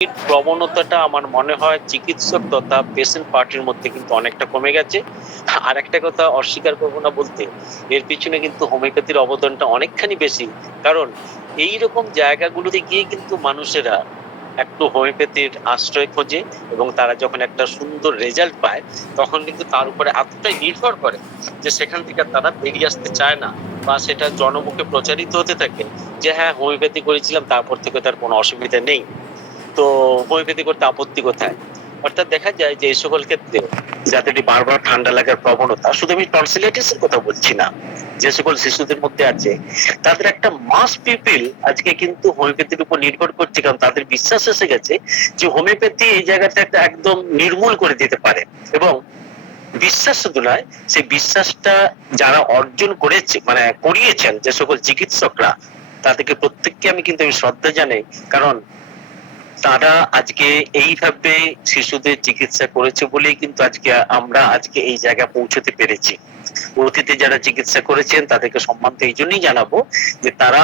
এই প্রবণতাটা আমার মনে হয় চিকিৎসক তথা পেশেন্ট পার্টির মধ্যে কিন্তু অনেকটা কমে গেছে। আর একটা কথা অস্বীকার করব না বলতে, এর পিছনে কিন্তু হোমিওপ্যাথির অবদানটা অনেকখানি বেশি। কারণ এইরকম জায়গাগুলোতে গিয়ে কিন্তু মানুষেরা একটু হোমিওপ্যাথির আশ্রয় খোঁজে এবং তারা যখন একটা সুন্দর রেজাল্ট পায়, তখন কিন্তু তার উপরে এতটাই নির্ভর করে যে সেখান থেকে তারা বেরিয়ে আসতে চায় না বা সেটা জনমুখে প্রচারিত হতে থাকে যে হ্যাঁ, হোমিওপ্যাথি করেছিলাম তারপর থেকে তার কোনো অসুবিধা নেই। তো হোমিওপ্যাথি করতে আপত্তি কোথায়? অর্থাৎ দেখা যায় যে এই সকল ক্ষেত্রে যাদের এই বারবার ঠান্ডা লাগার প্রবণতা, শুধু আমি টনসিলাইটিস এর কথা বলছি না, যে সকল শিশুদের মধ্যে আছে তাদের একটা মাস পিপল আজকে কিন্তু হোমিওপ্যাথির উপর নির্ভর করছে, কারণ তাদের বিশ্বাস এসে গেছে যে হোমিওপ্যাথি এই জায়গাটা একটা একদম নির্মূল করে দিতে পারে। এবং বিশ্বাস শুধু নয়, সেই বিশ্বাসটা যারা অর্জন করেছে মানে করিয়েছেন যে সকল চিকিৎসকরা, তাদেরকে প্রত্যেককে আমি কিন্তু শ্রদ্ধা জানাই। কারণ তারা আজকে এইভাবে শিশুদের চিকিৎসা করেছে বলেই কিন্তু আমরা আজকে এই জায়গায় পৌঁছতে পেরেছি। অতীতে যারা চিকিৎসা করেছেন তাদেরকে সম্মান তো এই জন্যই জানাবো যে তারা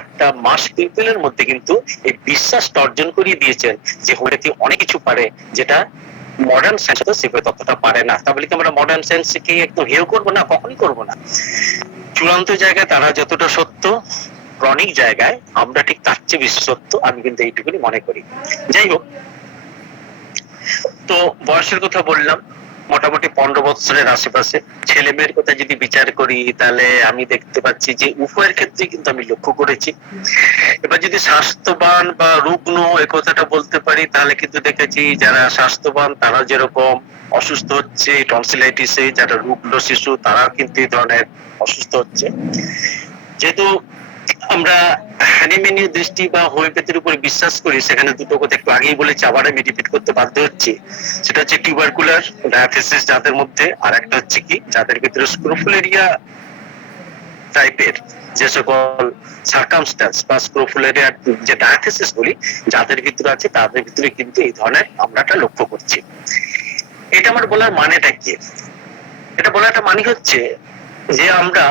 একটা মাস পিপলের মধ্যে কিন্তু এই বিশ্বাসটা অর্জন করিয়ে দিয়েছেন যে হোমিওপ্যাথি অনেক কিছু পারে, যেটা মডার্ন সায়েন্স তো সেভাবে ততটা পারে না। তাহলে কি আমরা মডার্ন সায়েন্সকে একদম হেয় করবো? না, কখনই করবো না। চূড়ান্ত জায়গায় তারা যতটা সত্য, ক্রনিক জায়গায় আমরা ঠিক তার চেয়ে বেশি সত্য, আমি কিন্তু এইটুকুনি মনে করি। যাই হোক, তো বয়সের কথা বললাম, মোটামুটি 15 বছরের আশেপাশে। ছেলে মেয়ের কথা যদি বিচার করি তাহলে আমি দেখতে পাচ্ছি যে উভয়ের ক্ষেত্রে কিন্তু আমি লক্ষ্য করেছি। এবার যদি স্বাস্থ্যবান বা রুগ্ন এ কথাটা বলতে পারি, তাহলে কিন্তু দেখেছি যারা স্বাস্থ্যবান তারা যেরকম অসুস্থ হচ্ছে টনসিলাইটিসে, যারা রুগ্ন শিশু তারা কিন্তু এই ধরনের অসুস্থ হচ্ছে। যেহেতু আমরা হ্যানিম্যানীয় দৃষ্টি বা হোমিওপ্যাথির উপর বিশ্বাস করি, সেখানে দুটো কথা একটু আগেই বলেছি, আবার আমি রিপিট করতে বাধ্য হচ্ছি। সেটা হচ্ছে টিউবারকুলার ডায়াথেসিস যাদের মধ্যে, আর একটা হচ্ছে কি যাদের ভিতরে স্ক্রোফুলেরিয়া টাইপের যে সকল সার্কামস্ট্যান্স বা স্ক্রোফুলেরিয়া যে ডায়াথেসিস বলি যাদের ভিতরে আছে, তাদের ভিতরে কিন্তু এই ধরনের আমরাটা লক্ষ্য করছি। এটা আমার বলার মানেটা কি? এটা বলার একটা মানে হচ্ছে যে আমরা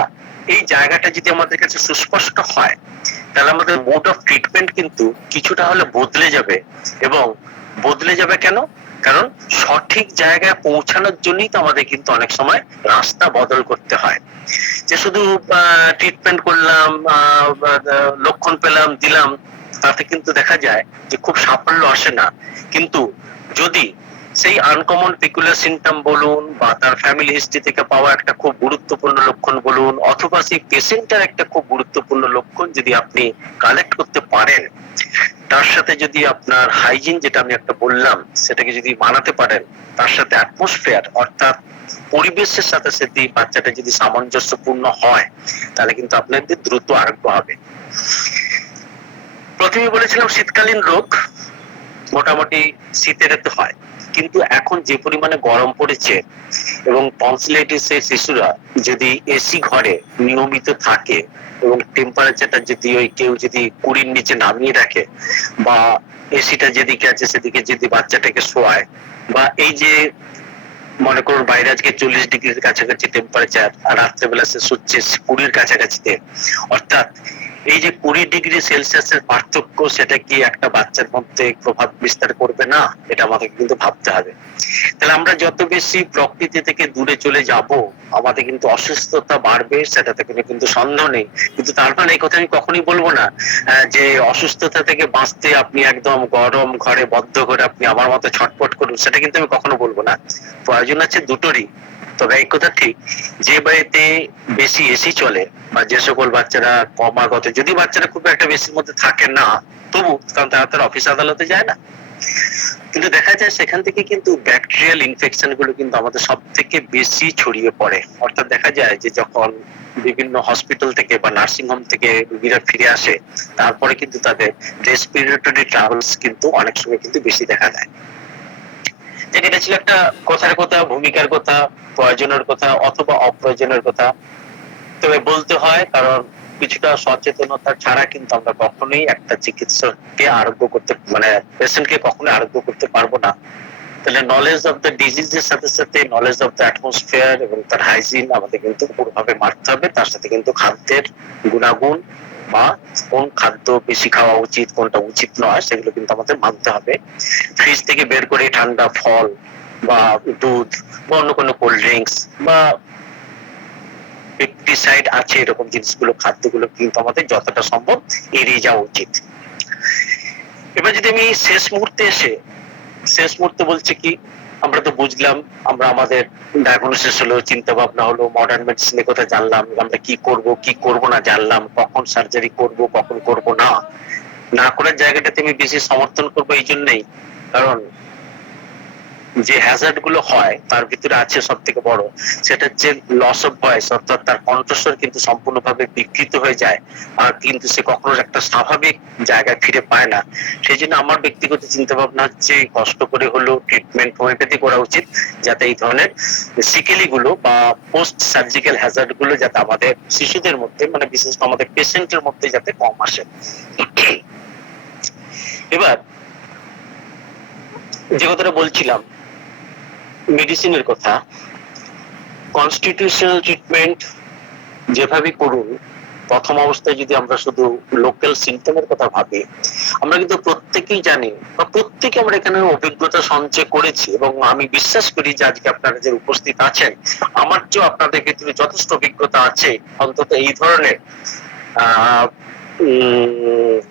এই জায়গাটা যদি আমাদের কাছে সুস্পষ্ট হয়, তাহলে আমাদের মোড অফ ট্রিটমেন্ট কিন্তু কিছুটা হলে বদলে যাবে। এবং বদলে যাবে কেন? কারণ সঠিক জায়গায় পৌঁছানোর জন্যই তো আমাদের কিন্তু অনেক সময় রাস্তা বদল করতে হয়। যে শুধু ট্রিটমেন্ট করলাম, লক্ষণ পেলাম, দিলাম, তাতে কিন্তু দেখা যায় যে খুব সাফল্য আসে না। কিন্তু যদি সেই আনকমন পিকুলার সিমটম বলুন বা তার ফ্যামিলি হিস্ট্রি থেকে পাওয়া একটা খুব গুরুত্বপূর্ণ লক্ষণ বলুন, অথবা সেই পেশেন্টের একটা খুব গুরুত্বপূর্ণ লক্ষণ যদি আপনি কালেক্ট করতে পারেন, তার সাথে যদি আপনার হাইজিন যেটা আমি একটা বললাম সেটাকে যদি মানাতে পারেন, তার সাথে অ্যাটমসফিয়ার অর্থাৎ পরিবেশের সাথে সাথে বাচ্চাটা যদি সামঞ্জস্যপূর্ণ হয়, তাহলে কিন্তু আপনাদের দ্রুত আরোগ্য হবে। প্রথমে বলেছিলাম শীতকালীন রোগ মোটামুটি শীতের তো হয়, কিন্তু এখন যে পরিমাণে গরম পড়েছে এবং টনসিলাইটিসের শিশুরা যদি এসি ঘরে নিয়মিত থাকে এবং টেম্পারেচারটা যদি ওই কেউ যদি 20-র নিচে নামিয়ে রাখে, বা এসিটা যেদিকে আছে সেদিকে যদি বাচ্চাটাকে শোয়ায়, বা এই যে মনে করুন বাইরে আজকে 40 ডিগ্রির কাছাকাছি টেম্পারেচার আর রাত্রেবেলা সে শুচ্ছে 20-র কাছাকাছিতে, অর্থাৎ এই যে 20 ডিগ্রি সেলসিয়াসের পার্থক্য, সেটা কি একটা বাচ্চার মধ্যে প্রভাব বিস্তার করবে না? এটা আমাদের কিন্তু ভাবতে হবে। তাহলে আমরা যত বেশি প্রকৃতি থেকে দূরে চলে যাব, আমাদের কিন্তু অসুস্থতা বাড়বে, সেটাতে কিন্তু সন্দেহ নেই। কিন্তু তার মানে এই কথা আমি কখনোই বলবো না যে অসুস্থতা থেকে বাঁচতে আপনি একদম গরম ঘরে বদ্ধ করে আপনি আমার মতো ছটফট করুন, সেটা কিন্তু আমি কখনো বলবো না। প্রয়োজন আছে দুটোরই। তবে এই কথা ঠিক, যে বাড়িতে বেশি এসি চলে বা যে সকল বাচ্চারা ক্রমাগত, যদি বাচ্চারা খুব একটা বেশির মধ্যে থাকে না তবু, কারণ তারা তার অফিস আদালতে যায় না, কিন্তু দেখা যায় সেখান থেকে কিন্তু ব্যাকটেরিয়াল ইনফেকশন গুলো কিন্তু আমাদের সব থেকে বেশি ছড়িয়ে পড়ে। অর্থাৎ দেখা যায় যে যখন বিভিন্ন হসপিটাল থেকে বা নার্সিং হোম থেকে রোগীরা ফিরে আসে, তারপরে কিন্তু তাদের রেসপিরেটরি ট্রাবলস কিন্তু অনেক সময় কিন্তু বেশি দেখা যায়। এটা ছিল একটা কথার কথা, ভূমিকার কথা, প্রয়োজনের কথা অথবা অপ্রয়োজনের কথা। তবে বলতে হয়, কারণ কিছুটা সচেতনতা ছাড়া কিন্তু আমরা কখনোই একটা চিকিৎসককে আরোগ্য করতে মানে পেশেন্টকে কখনোই আরোগ্য করতে পারবো না। তাহলে নলেজ অফ দ্য ডিজিজের সাথে সাথে নলেজ অফ দ্য অ্যাটমসফিয়ার এবং তার হাইজিন আমাদের কিন্তু পুরোভাবে মারতে হবে। তার সাথে কিন্তু খাদ্যের গুণাগুণ বা কোন খাদ্য বেশি খাওয়া উচিত, কোনটা উচিত নয়, সেগুলো কিন্তু আমাদের মানতে হবে। ফ্রিজ থেকে বের করে ঠান্ডা ফল বা দুধ বা অন্য কোনো কোল্ড ড্রিঙ্কস বা পেস্টিসাইড আছে এরকম জিনিসগুলো, খাদ্যগুলো কিন্তু আমাদের যতটা সম্ভব এড়িয়ে যাওয়া উচিত। এবার যদি আমি শেষ মুহূর্তে বলছি কি, আমরা তো বুঝলাম, আমরা আমাদের ডায়াগনোসিস হলো, চিন্তা ভাবনা হলো, মডার্ন মেডিসিনের কথা জানলাম, আমরা কি করব না জানলাম, কখন সার্জারি করব কখন করব না, না করার জায়গাটাতে আমি বেশি সমর্থন করবো এই জন্যই, কারণ যে হ্যাজার্ড গুলো হয় তার ভিতরে আছে সব থেকে বড়, সেটা হচ্ছে লস অফ ভয়েস, অর্থাৎ তার কণ্ঠস্বর কিন্তু সম্পূর্ণভাবে বিকৃত হয়ে যায়, আর কিন্তু সে কখনো একটা স্বাভাবিক জায়গায় ফিরে পায় না। সেই জন্য আমার ব্যক্তিগত চিন্তা ভাবনা হচ্ছে কষ্ট করে হলেও ট্রিটমেন্ট হোমিওপ্যাথি করা উচিত, যাতে এই ধরনের সিকেলি গুলো বা পোস্ট সার্জিক্যাল হ্যাজার্ড গুলো যাতে আমাদের শিশুদের মধ্যে, মানে বিশেষ করে আমাদের পেশেন্টের মধ্যে যাতে কম আসে। এবার যে কথাটা বলছিলাম মেডিসিনের কথা, কনস্টিটিউশনাল ট্রিটমেন্ট যেভাবে করুন, প্রথম অবস্থায় যদি আমরা শুধু লোকাল সিমটমের কথা ভাবি, আমরা কিন্তু প্রত্যেকেই জানি বা প্রত্যেকে আমরা এখানে অভিজ্ঞতা সঞ্চয় করেছি, এবং আমি বিশ্বাস করি যে আজকে আপনারা যে উপস্থিত আছেন, আমার চেয়েও আপনাদের ক্ষেত্রে যথেষ্ট অভিজ্ঞতা আছে অন্তত এই ধরনের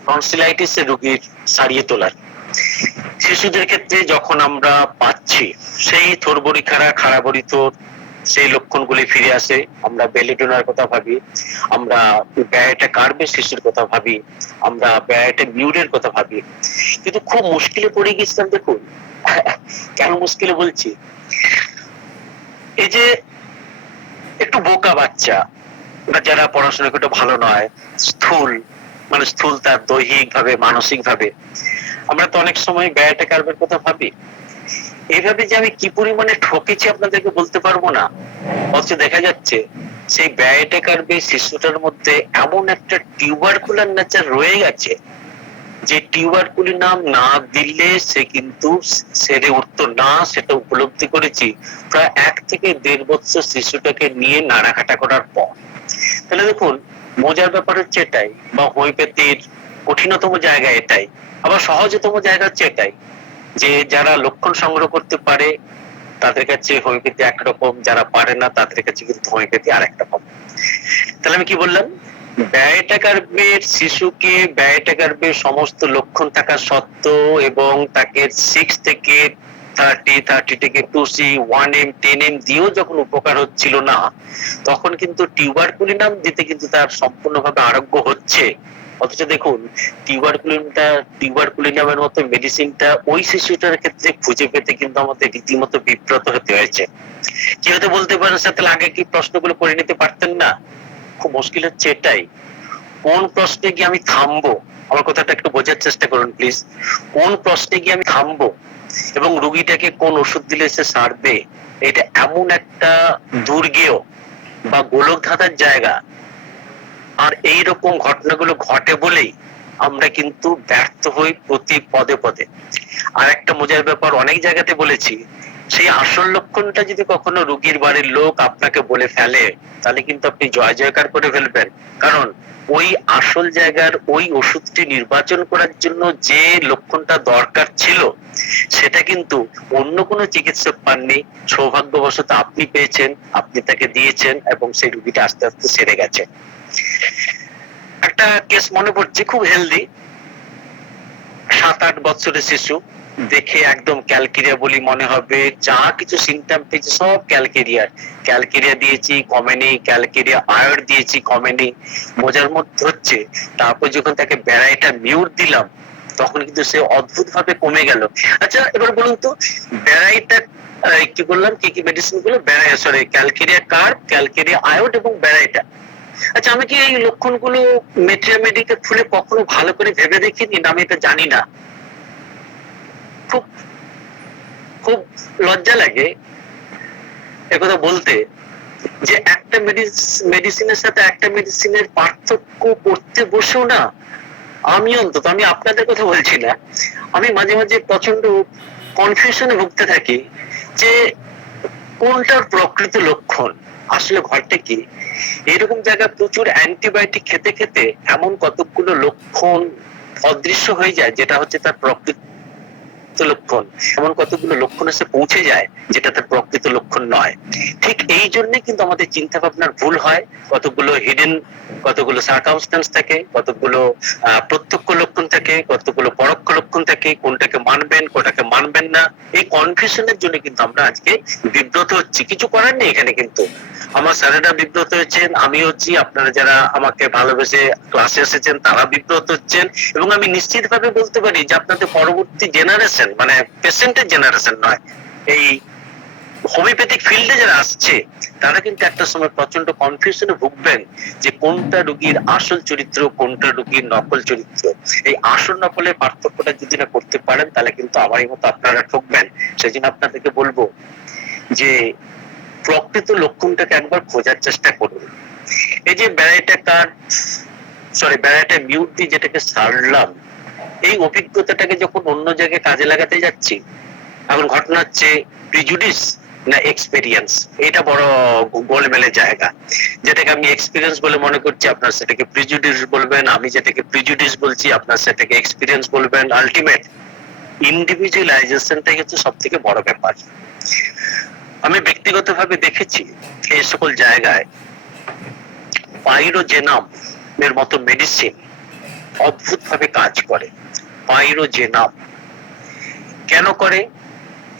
টনসিলাইটিস এর রোগীর সারিয়ে তোলার। শিশুদের ক্ষেত্রে যখন আমরা পাচ্ছি সেই থোরবড়ি খাড়াবড়ি থোর, সেই লক্ষণগুলি ফিরে আসে, আমরা বেলিডোনার কথা ভাবি, আমরা ব্যয়টা কার্বে শিশুর কথা ভাবি, আমরা ব্যয়টা মিউরের কথা ভাবি, কিন্তু খুব মুশকিলে পড়ে গেছিলাম। দেখুন কেন মুশকিলে বলছি, এই যে একটু বোকা বাচ্চা বা যারা পড়াশোনা একটু ভালো নয়, স্থূল, মানে স্থূল তার দৈহিক ভাবে মানসিক ভাবে, আমরা তো অনেক সময় ব্যয়টা কার্বের কথা ভাবি, এইভাবে যে আমি কি পরিমাণে ঠকেছি আপনাদেরকে বলতে পারবো না। অথচ দেখা যাচ্ছে সেই ব্যয়টা কার্বে শিশুটার মধ্যে এমন একটা টিউবারকুলার নেচার রয়ে গেছে, যে টিউবারকুলি নাম না দিলে সে কিন্তু সেরে উঠতো না, সেটা উপলব্ধি করেছি প্রায় 1 থেকে 1.5 বছর শিশুটাকে নিয়ে নাড়াঘাটা করার পর। তাহলে দেখুন মজার ব্যাপার হচ্ছে এটাই, বা হোমিওপ্যাথির কঠিনতম জায়গা এটাই, আবার সহজতম জায়গা হচ্ছে এটাই, যে যারা লক্ষণ সংগ্রহ করতে পারে তাদের কাছে হোমিওপ্যাথি একরকম, যারা পারে না তাদের কাছে কিন্তু হোমিওপ্যাথি আরেক রকম। তাহলে আমি কি বললাম, ব্যয়টা কার্বের শিশুকে ব্যয়টা কার্বের সমস্ত লক্ষণ থাকা সত্ত্বেও, এবং তাকে 6 থেকে 30 থেকে 2C 1M 10M দিয়েও যখন উপকার হচ্ছিল না, তখন কিন্তু টিউবারকুলিনাম দিতে কিন্তু তার সম্পূর্ণভাবে আরোগ্য হচ্ছে। অথচ দেখুন টিউবারকুলিনামের মতো মেডিসিনটা ওই শিশুটার ক্ষেত্রে খুঁজে পেতে কিন্তু আমাদের রীতিমতো বিব্রত হতে হয়েছে। কি হতে বলতে পারেন, সাথে আগে কি প্রশ্নগুলো করে নিতে পারতেন না? খুব মুশকিল হচ্ছে এটাই, কোন প্রশ্নে গিয়ে আমি থামবো, আমার কথাটা একটু বোঝার চেষ্টা করুন প্লিজ, কোন প্রশ্নে গিয়ে আমি থামবো এবং রোগীটাকে কোন ওষুধ দিলে সে সারবে, এটা এমন একটা দুর্গেয় বা গোলক ধাঁধার জায়গা। আর এইরকম ঘটনাগুলো ঘটে বলেই আমরা কিন্তু ব্যর্থ হই প্রতি পদে পদে। আর একটা মজার ব্যাপার অনেক জায়গাতে বলেছি, সেই আসল লক্ষণটা যদি কখনো রোগীর বাড়ির লোক আপনাকে বলে ফেলে, তাহলে কিন্তু আপনি জয় জয়কার করে ফেলবেন, কারণ ওই আসল জায়গার ওই ওষুধটি নির্বাচন করার জন্য যে লক্ষণটা দরকার ছিল সেটা কিন্তু অন্য কোনো চিকিৎসক পাননি, সৌভাগ্যবশত আপনি পেয়েছেন, আপনি তাকে দিয়েছেন, এবং সেই রোগীটা আস্তে আস্তে সেরে গেছে। একটা কেস মনে পড়ছে, খুব হেলদি, 7-8 বছরের শিশু, দেখে একদম ক্যালকেরিয়া বলি মনে হবে, যা কিছু সিমটম পেয়েছে সব ক্যালকেরিয়া দিয়েছি কমেনি, ক্যালকেরিয়া আয়র দিয়েছি কমেনি। মজার মধ্যে হচ্ছে তারপর যখন তাকে ব্যারাইটা মিউর দিলাম তখন কিন্তু সে অদ্ভুত ভাবে কমে গেল। আচ্ছা এবার বলুন তো, ব্যারাইটা কি বললাম, কি কি মেডিসিন গুলো, ক্যালকেরিয়া কার্ব, ক্যালকেরিয়া আয়োড এবং ব্যারাইটা। আচ্ছা আমি কি এই লক্ষণগুলো মেট্রিয়ামেডিকে খুলে কখনো ভালো করে ভেবে দেখিনি, না আমি এটা জানি না? খুব খুব লজ্জা লাগে একথা বলতে, যে একটা মেডিসিনের সাথে একটা মেডিসিনের পার্থক্য করতে বসেও না, আমি অন্তত, আমি আপনাদের কথা বলছি না, আমি মাঝে মাঝে প্রচন্ড কনফিউশনে ভুগতে থাকি যে কোনটার প্রকৃত লক্ষণ। আসলে ঘটে কি, এরকম জায়গায় প্রচুর অ্যান্টিবায়োটিক খেতে খেতে এমন কতগুলো লক্ষণ অদৃশ্য হয়ে যায়, যেটা হচ্ছে তার প্রকৃত লক্ষণ, এমন কতগুলো লক্ষণ এসে পৌঁছে যায় যেটা তার প্রকৃত লক্ষণ নয়। ঠিক এই জন্য কিন্তু আমাদের চিন্তা ভাবনার ভুল হয়, কতগুলো হিডেন, কতগুলো সার্কামস্টেন্স থাকে, কতগুলো প্রত্যক্ষ লক্ষণ থাকে, কতগুলো পরোক্ষ লক্ষণ থাকে, কোনটাকে মানবেন কোনটাকে মানবেন না, এই কনফিউশনের জন্য কিন্তু আমরা আজকে বিব্রত হচ্ছি। কিছু করার নেই এখানে, কিন্তু আমার স্যারেরা বিব্রত হচ্ছেন, আমি হচ্ছি, আপনারা যারা আমাকে ভালোবেসে ক্লাসে এসেছেন তারা বিব্রত হচ্ছেন, এবং আমি নিশ্চিত ভাবে বলতে পারি যে আপনাদের পরবর্তী জেনারেশন, মানে পেশেন্টের জেনারেশন নয়, এই হোমিওপ্যাথিক ফিল্ডে যারা আসছে তারা কিন্তু একটা সময় প্রচন্ড কনফিউশনে ভুগবেন যে কোনটা রোগীর আসল চরিত্র, কোনটা রোগীর নকল চরিত্র। এই আসল নকলের পার্থক্যটা যদি না করতে পারেন তাহলে কিন্তু আমারই মতো আপনারা ঠকবেন। সেই জন্য আপনাদেরকে বলবো যে প্রকৃত লক্ষণটাকে একবার খোঁজার চেষ্টা করুন। এই যে ব্যারাইটা মিউট দিয়ে যেটাকে সারলাম, এই অভিজ্ঞতাটাকে যখন অন্য জায়গায় কাজে লাগাতে যাচ্ছি, এখন ঘটনা হচ্ছে প্রিজুডিস না এক্সপেরিয়েন্স, এটা বড় গোলমেলের জায়গা। যেটাকে আমি এক্সপিরিয়েন্স বলে মনে করছি আপনার সেটাকে প্রিজুডিস বলবেন, আমি যেটাকে প্রিজুডিস বলছি আপনার সেটাকে এক্সপিরিয়েন্স বলবেন। আলটিমেট ইন্ডিভিজুয়ালাইজেশনটাই হচ্ছে সব থেকে বড় ব্যাপার। আমি ব্যক্তিগতভাবে দেখেছি এই সকল জায়গায় পাইরোজেনাম এর মতো মেডিসিন অদ্ভুত ভাবে কাজ করে। পাইরোজেনাম কেন করে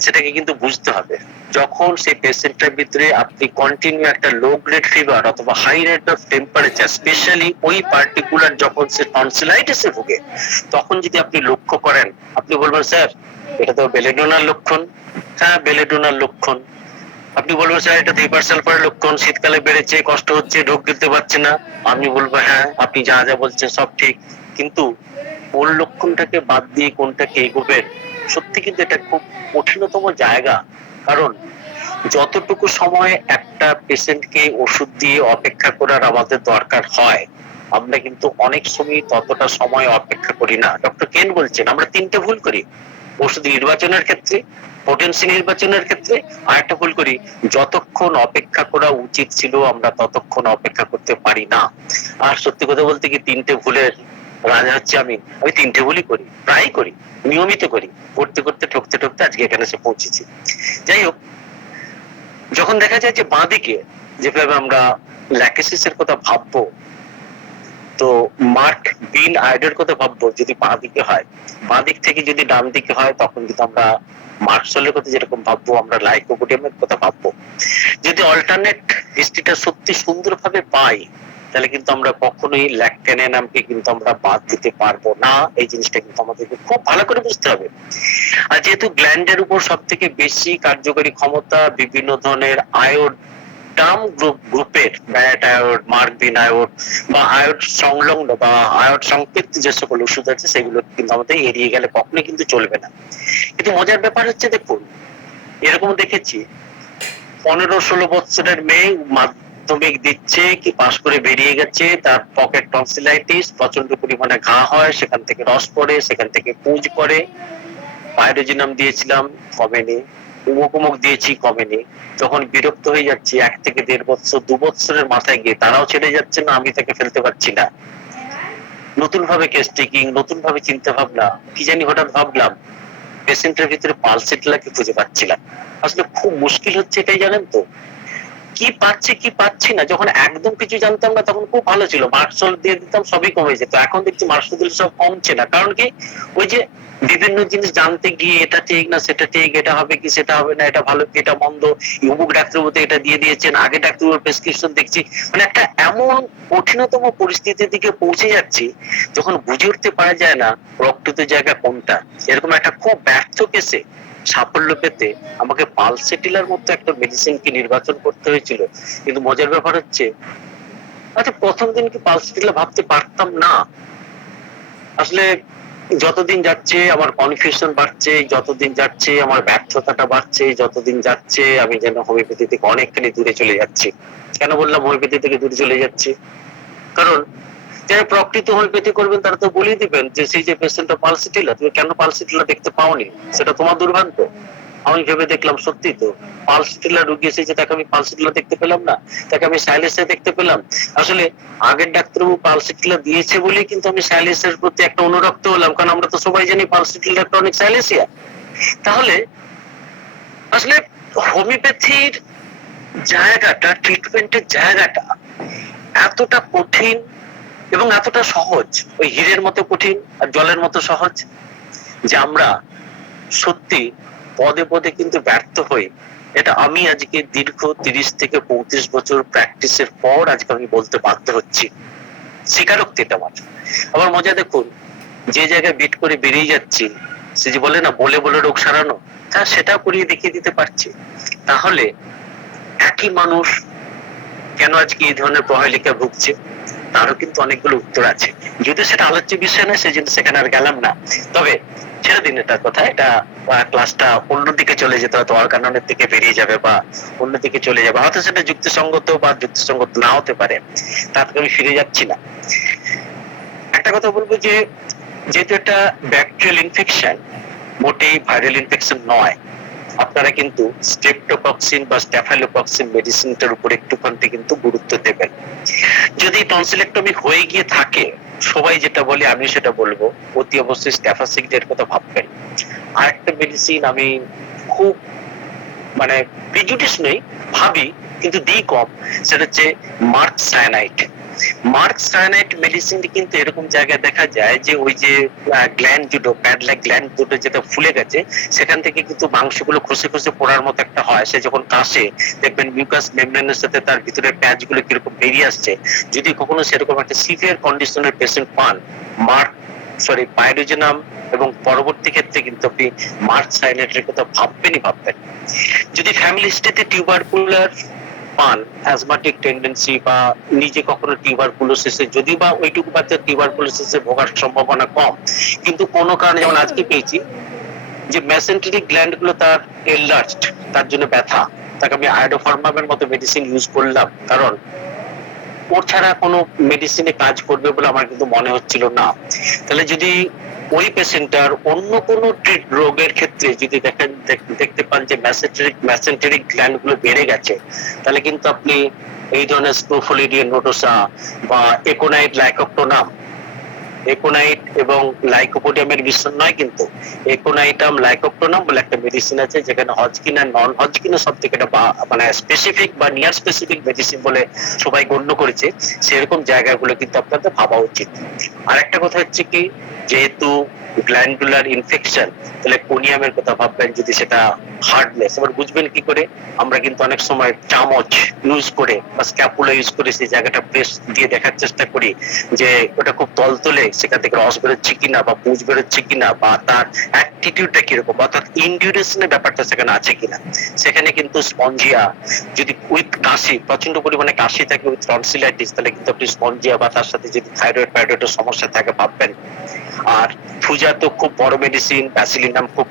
সেটাকে কিন্তু বুঝতে হবে। যখন সেই পেশেন্টের ভিতরে আপনি কন্টিনিউ একটা লো গ্রেড ফিভার অথবা high rate of temperature, specially ওই পার্টিকুলার যখন সে টনসিলাইটিসে ভুগে, তখন যদি আপনি লক্ষ্য করেন, আপনি বলবেন স্যার এটা তো বেলেডোনার লক্ষণ। হ্যাঁ, বেলেডোনার লক্ষণ। আপনি বলবেন স্যার এটা তো হিপার সালফারের লক্ষণ, শীতকালে বেড়েছে, কষ্ট হচ্ছে, ঢোক গিলতে পারছে না। আমি বলবো হ্যাঁ আপনি যা যা বলছেন সব ঠিক, কিন্তু কোন লক্ষণটাকে বাদ দিয়ে কোনটাকে এগোবেন, সত্যি কিন্তু এটা খুব কঠিনতম জায়গা। কারণ যতটুকু সময় একটা পেশেন্টকে ওষুধ দিয়ে অপেক্ষা করার আমাদের দরকার হয়, আমরা কিন্তু অনেক সময় ততটা সময় অপেক্ষা করি না। ডক্টর কেন বলছেন আমরা তিনটে ভুল করি ওষুধ নির্বাচনের ক্ষেত্রে, পোটেন্সি নির্বাচনের ক্ষেত্রে, আর একটা ভুল করি, যতক্ষণ অপেক্ষা করা উচিত ছিল আমরা ততক্ষণ অপেক্ষা করতে পারি না। আর সত্যি কথা বলতে কি তিনটে ভুলের রাজা হচ্ছে আমি তিনটে ভুলই করি, প্রায় করি, নিয়মিত করি, করতে করতে ঠকতে ঠকতে আজকে এখানে এসে পৌঁছেছি। যাই হোক, যখন দেখা যায় যে বাঁদিকে যেভাবে আমরা ল্যাকেসিসের কথা ভাববো, তো মার্ক বিন আইডের কথা ভাববো যদি বাঁ দিকে হয়, বাঁ দিক থেকে যদি ডান দিকে হয় তখন কিন্তু আমরা মার্কসলের কথা যেরকম ভাববো, আমরা লাইকোপোডিয়ামের কথা ভাববো। যদি অল্টারনেট হিস্ট্রিটা সত্যি সুন্দরভাবে পাই তাহলে কিন্তু আমরা কখনোই ল্যাকটেনিয়ামকে কিন্তু আমরা বাদ দিতে পারবো না। এই জিনিসটা কিন্তু আমাদেরকে খুব ভালো করে বুঝতে হবে। আর যেহেতু গ্ল্যান্ডের উপর সব থেকে বেশি কার্যকরী ক্ষমতা বিভিন্ন ধরনের আয়োড টার্ম গ্রুপের, ব্যাট আয়োড, মার্কবিন আয়োড বা আয়োড সংলগ্ন বা আয়োড সংপৃক্ত যে সকল ওষুধ আছে সেগুলো কিন্তু আমাদের এড়িয়ে গেলে কখনোই কিন্তু চলবে না। কিন্তু মজার ব্যাপার হচ্ছে দেখুন, এরকম দেখেছি 15-16 বছরের মেয়ে মাধ্যমিক দিচ্ছে কি পাশ করে বেরিয়ে গেছে, তার পকেট টনসিলাইটিস, প্রচন্ড পরিমাণে ঘা হয়, সেখান থেকে রস পড়ে, সেখান থেকে পুঁজ পড়ে, পাইরোজিনাম দিয়েছিলাম কমেনি, উমুক দিয়েছি কমেনি। তখন বিরক্ত হয়ে যাচ্ছি, 1 থেকে 1.5 বছর 2 বছরের মাথায় গিয়ে তারাও ছেড়ে যাচ্ছে না, আমি তাকে ফেলতে পারছি না। নতুন ভাবে কেস টেকিং, নতুন ভাবে চিন্তা ভাবনা, কি জানি হঠাৎ ভাবলাম পেশেন্টের ভিতরে পালসেটলাকে খুঁজে পাচ্ছিলাম। আসলে খুব মুশকিল হচ্ছে এটাই, জানেন তো, কি পাচ্ছি কি পাচ্ছি না। যখন একদম কিছু জানতাম না তখন খুব ভালো ছিল, মার্কসল দিয়ে দিতাম সবই কমে যেত। এখন দেখছি মার্কসল দিলে সব কমছে না। কারণ কি, ওই যে বিভিন্ন জিনিস জানতে গিয়ে এটা ঠিক না সেটা ঠিক, এটা হবে কি সেটা হবে না, এটা ভালো কি এটা মন্দ, অমুক ডাক্তারবাবু এটা দিয়ে দিয়েছেন, আগে ডাক্তারবাবুর প্রেসক্রিপশন দেখছি, মানে একটা এমন কঠিনতম পরিস্থিতির দিকে পৌঁছে যাচ্ছি যখন বুঝে উঠতে পারা যায় না প্রকৃত জায়গা কোনটা। এরকম একটা খুব ব্যর্থ কেসে সাফল্য পেতে আমাকে পালসেটিলার মতো একটা মেডিসিনকে নির্বাচন করতে হয়েছিল। কিন্তু মজার ব্যাপার হচ্ছে, আচ্ছা প্রথম দিন কি পালসেটিলা ভাবতে পারতাম না। আসলে যতদিন যাচ্ছে আমার কনফিউশন বাড়ছে, যতদিন যাচ্ছে আমার ব্যর্থতাটা বাড়ছে, যতদিন যাচ্ছে আমি যেন হোমিওপ্যাথি থেকে অনেকখানি দূরে চলে যাচ্ছি। কেন বললাম হোমিওপ্যাথি থেকে দূরে চলে যাচ্ছি? কারণ যারা প্রকৃত হোমিওপ্যাথি করবেন তারা তো বলেই দিবেন যে সেই যে পেশেন্টটা পালসেটিলা, তুমি কেন পালসেটিলা দেখতে পাওনি, সেটা তোমার দুর্ভাগ্য। আমি ভেবে দেখলাম সত্যি তো, পালস টিলার রুগী এসেছে, তাকে আমি পালস টিলার দেখতে পেলাম না, তাকে আমি সাইলেসে দেখতে পেলাম। আসলে আগের ডাক্তারবাবু পালস টিলার দিয়েছে বলেই কিন্তু আমি সাইলেসের প্রতি একটা অনুরক্ত হলাম, কারণ আমরা তো সবাই জানি পালস টিলার টনিক সাইলেসিয়া। তাহলে আসলে হোমিওপ্যাথির জায়গাটা, ট্রিটমেন্টের জায়গাটা এতটা কঠিন এবং এতটা সহজ, ওই হীরের মতো কঠিন আর জলের মতো সহজ, যে আমরা সত্যি পদে পদে কিন্তু ব্যর্থ হই। এটা আমি আজকে দীর্ঘ 30 থেকে 35 বছর প্র্যাকটিসের পর আজকে আমি বলতে বাধ্য হচ্ছি, স্বীকারোক্তি এটা আমার। আবার মজা দেখুন, যে জায়গায় বিট করে বেরিয়ে যাচ্ছি, সে যে বলে না বলে বলে রোগ সারানো, তা সেটা করিয়ে দেখিয়ে দিতে পারছি। তাহলে একই মানুষ কেন আজকে এই ধরনের প্রহেলিকা ভুগছে, তারও কিন্তু অনেকগুলো উত্তর আছে। যদিও সেটা আলোচ্য বিষয় নয়, সেই জন্য সেখানে আর গেলাম না। তবে ছেড়ে দিন এটার কথা, এটা ক্লাসটা অন্যদিকে চলে যেতে, হয়তো অর্গাননের দিকে বেরিয়ে যাবে বা অন্যদিকে চলে যাবে, হয়তো সেটা যুক্তিসঙ্গত বা যুক্তিসঙ্গত না হতে পারে, তাতে আমি ফিরে যাচ্ছি না। একটা কথা বলবো যে, যেহেতু এটা ব্যাকটেরিয়াল ইনফেকশন, মোটেই ভাইরাল ইনফেকশন নয়, আপনারা কিন্তু স্ট্রেপ্টোকক্সিন বা স্ট্যাফাইলোকক্সিন মেডিসিনটার উপর একটুখানি কিন্তু গুরুত্ব দেবেন। যদি টনসিলেক্টমি হয়ে গিয়ে থাকে, সবাই যেটা বলে আমি সেটা বলবো, অতি অবশ্যই স্ট্যাফাসিডের কথা ভাববেন। আরেকটা মেডিসিন আমি খুব মানে প্রিজুডিস নেই, ভাবি কিন্তু দিই কম, সেটা হচ্ছে মার্ক সায়ানাইট। মার্ক সায়ানাইট মেডিসিনটি কিন্তু এরকম জায়গায় দেখা যায় যে ওই যে গ্ল্যান্ড দুটো, প্যাডলাইক গ্ল্যান্ড দুটো যেটা ফুলে গেছে, সেখান থেকে কিন্তু মাংসগুলো খসে খসে পড়ার মতো একটা হয়। সে যখন কাশে, দেখবেন মিউকাস মেমব্রেনের সাথে তার ভিতরের প্যাচগুলো কিরকম বেরিয়ে আসছে। যদি কখনো সেরকম একটা সিভিয়ার কন্ডিশনের পেশেন্ট পান, মার্ক পাইরোজেনাম এবং পরবর্তী ক্ষেত্রে কিন্তু আপনি মার্ক সায়ানাইটের কথা ভাববেন। যদি ফ্যামিলি হিস্ট্রিতে টিউবারকুলার পান, অ্যাজমাটিক টেন্ডেন্সি বা নিজে কখনো টিউবারকুলোসিসে, যদি বা ওইটুকু বাচ্চা টিউবারকুলোসিসে ভোগার সম্ভাবনা কম, কিন্তু কোনো কারণে, যেমন আজকে পেয়েছি যে মেসেন্টেরিক গ্ল্যান্ড গুলো তার এনলার্জড, তার জন্য ব্যথা, তাকে আমি আয়োডোফার্মামের মতো মেডিসিন ইউজ করলাম, কারণ ওর ছাড়া কোনো মেডিসিনে কাজ করবে বলে আমার কিন্তু মনে হচ্ছিল না। তাহলে যদি ওই পেশেন্টার অন্য কোনো রোগের ক্ষেত্রে যদি দেখতে পান যে মেসেন্টেরিক গ্ল্যান্ড গুলো বেড়ে গেছে, তাহলে কিন্তু আপনি এই ধরনের স্ক্রোফোলিডিয়া নোডোসা বা একোনাইট লাইকোপ্টোনাম, একোনাইট এবং লাইকোপোডিয়ামের মিশ্রণ নয় কিন্তু, একোনাইটাম লাইকোপ্টোনাম বলে একটা মেডিসিন আছে, যেখানে হজকিন আর নন হজকিন সব থেকে এটা মানে স্পেসিফিক বা নিয়ার স্পেসিফিক মেডিসিন বলে সবাই গণ্য করেছে। সেরকম জায়গাগুলো কিন্তু আপনাদের ভাবা উচিত। আর একটা কথা হচ্ছে কি, যেহেতু গ্ল্যান্ডুলার ইনফেকশন, তাহলে কোনিয়ামের কথা ভাববেন, যদি সেটা হার্ডনেস। এবার বুঝবেন কি করে, আমরা কিন্তু অনেক সময় চামচ ইউজ করে বা স্ক্যাপুলা ইউজ করে সেই জায়গাটা প্রেস দিয়ে দেখার চেষ্টা করি যে ওটা খুব তলতলে, সেখান থেকে রস বেরোচ্ছে কিনা বা পুঁজ বেরোচ্ছে কিনা, বা তার অ্যাটিটিউডটা কিরকম, অর্থাৎ ইনডিউরেশনের ব্যাপারটা সেখানে আছে কিনা। সেখানে কিন্তু স্পঞ্জিয়া, যদি উইথ কাশি, প্রচন্ড পরিমাণে কাশি থাকে উইথ টনসিলাইটিস, তাহলে কিন্তু আপনি স্পঞ্জিয়া বা তার সাথে যদি থাইরয়েডের সমস্যা থাকে ভাববেন। আর ফুজা তো খুব বড় মেডিসিন, ব্যাসিলিনাম খুব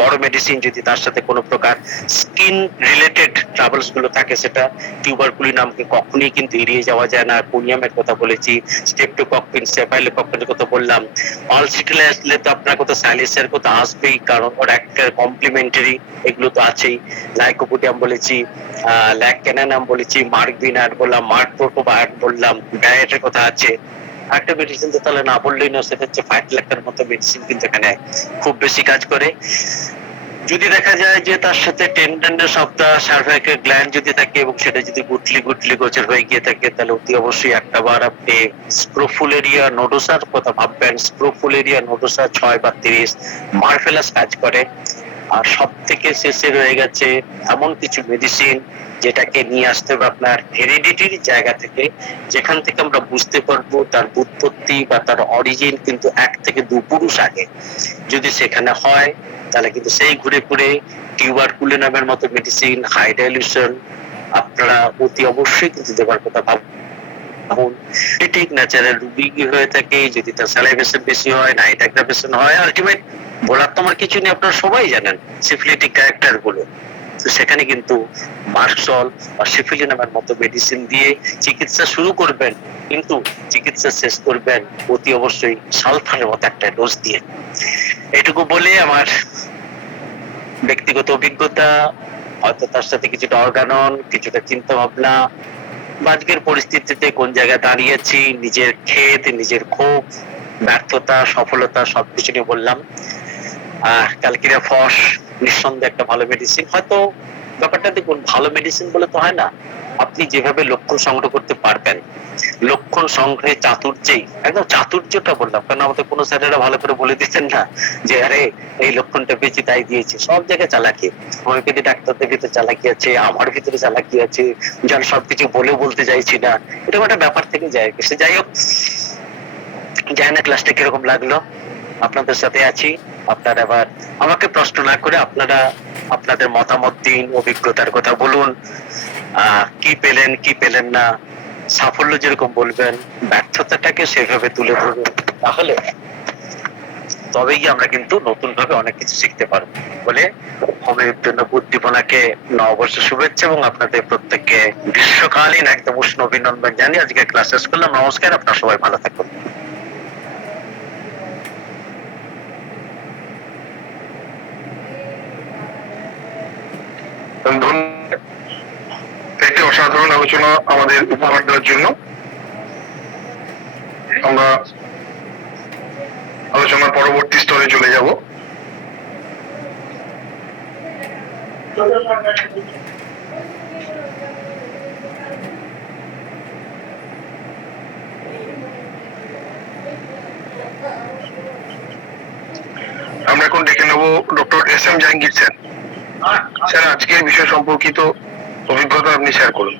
বড় মেডিসিন, যদি তার সাথে কোনো প্রকার স্কিন রিলেটেড ট্রাবলস গুলো থাকে, সেটা টিউবারকুলিনামকে কখনোই কিন্তু এড়িয়ে যাওয়া যায় না। কোনিয়ামের কথা বলেছি, স্ট্রেপ্টোকক্কিন, স্টেফাইলোকক্কিনের কথা বললাম, পালসিটিলে আসলে তো আপনার কথা সাইলেসের কথা আসবেই, কারণ ওর একটা কমপ্লিমেন্টারি, এগুলো তো আছেই। লাইকোপোডিয়াম বলেছি, ল্যাকক্যানানাম বলেছি, মার্ক বিনার বললাম, মার্ক প্রোটোবায়োট বললাম, ডায়েটের কথা আছে। একটা মেডিসিন তো তাহলে না বললেই না, সেটা হচ্ছে ফাইটলেকের মতো মেডিসিন, কিন্তু এখানে খুব বেশি কাজ করে। যদি দেখা যায় যে তার সাথে টেন্ডেন্ডাস অফ দা সার্ভাইকাল গ্ল্যান্ড যদি থাকে এবং সেটা যদি গুটলি গোচর হয়ে গিয়ে থাকে, তাহলে অতি অবশ্যই একটা বার আপনি স্ক্রোফুলেরিয়া নোডোসার কথা ভাববেন। স্ক্রোফুলেরিয়া নোডোসা 6 বা 30 মারফেলাস কাজ করে। আর সব থেকে শেষে রয়ে গেছে এমন কিছু মেডিসিন যেটাকে নিয়ে আসতে হবে আপনার হেরিডিটির জায়গা থেকে, যেখান থেকে আমরা বুঝতে পারবো তার উৎপত্তি বা তার অরিজিন কিন্তু 1 থেকে 2 পুরুষ আগে। যদি সেখানে হয়, তাহলে কিন্তু সেই ঘুরে ঘুরে টিউবারকুলিনামের মতো মেডিসিন, হাই ডাইলিউশন আপনারা অতি অবশ্যই কিন্তু দেবার কথা ভাবুন। ঠিক ন্যাচারাল রুবি হয়ে থাকে, যদি তার স্যালাইভেশন বেশি হয়, নাইট অ্যাগ্রাভেশন হয়, আলটিমেট বলার তো আমার কিছু নেই, আপনারা সবাই জানেন সিফিলিটিক ক্যারেক্টার গুলো। তো সেখানে কিন্তু মার্কসল বা সিফিলিনামের মতো মেডিসিন দিয়ে চিকিৎসা শুরু করবেন, কিন্তু চিকিৎসা শেষ করবেন অতি অবশ্যই সালফারের মতো একটা ডোজ দিয়ে। এটুকু বলে আমার ব্যক্তিগত অভিজ্ঞতা, হয়তো তার সাথে কিছুটা অর্গানন, কিছুটা চিন্তা ভাবনা, বা আজকের পরিস্থিতিতে কোন জায়গায় দাঁড়িয়েছি, নিজের খেদ, নিজের ক্ষোভ, ব্যর্থতা, সফলতা সবকিছু নিয়ে বললাম। ক্যালকিরিয়া ফস নিঃসন্দেহে একটা ভালো মেডিসিন। হয়তো ব্যাপারটা দেখুন, ভালো মেডিসিন বলে তো হয় না, আপনি যেভাবে লক্ষণ সংগ্রহ করতে পারবেন, লক্ষণ সংগ্রহে চাতুর্যেই, একদম চাতুর্যটা বললাম, কারণ আমাদের কোনো স্যারেরা ভালো করে বলে দিচ্ছেন না যে আরে এই লক্ষণটা পেয়েছি তাই দিয়েছি। সব জায়গায় চালাকি, হোমিওপ্যাথি ডাক্তারদের ভিতরে চালাকি আছে, আমার ভিতরে চালাকি আছে, যেন সবকিছু বলতে চাইছি না, এরকম একটা ব্যাপার থেকে যায়। সে যাই হোক, জানি না ক্লাসটা কিরকম লাগলো, আপনাদের সাথে আছি। আপনারা এবার আমাকে প্রশ্ন না করে আপনারা আপনাদের মতামত দিন, অভিজ্ঞতার কথা বলুন, কি পেলেন কি পেলেন না, সাফল্য যেরকম বলবেন, ব্যর্থতাটাকে সেভাবে তুলে ধরুন, তাহলে তবেই আমরা কিন্তু নতুন ভাবে অনেক কিছু শিখতে পারবো। বলে হোমের জন্য উদ্দীপনাকে নববর্ষের শুভেচ্ছা এবং আপনাদের প্রত্যেককে গ্রীষ্মকালীন একদম উষ্ণ অভিনন্দন জানিয়ে আজকে ক্লাস শেষ করলাম। নমস্কার, আপনারা সবাই ভালো থাকুন। একটি অসাধারণ আলোচনা আমাদের উপহার দেওয়ার জন্য। আমরা আলোচনার পরবর্তী স্তরে চলে যাব। আমরা এখন ডেকে নেব doctor S M Jahangir sir. Sir, আজকের বিষয় সম্পর্কিত অভিজ্ঞতা আপনি শেয়ার করুন।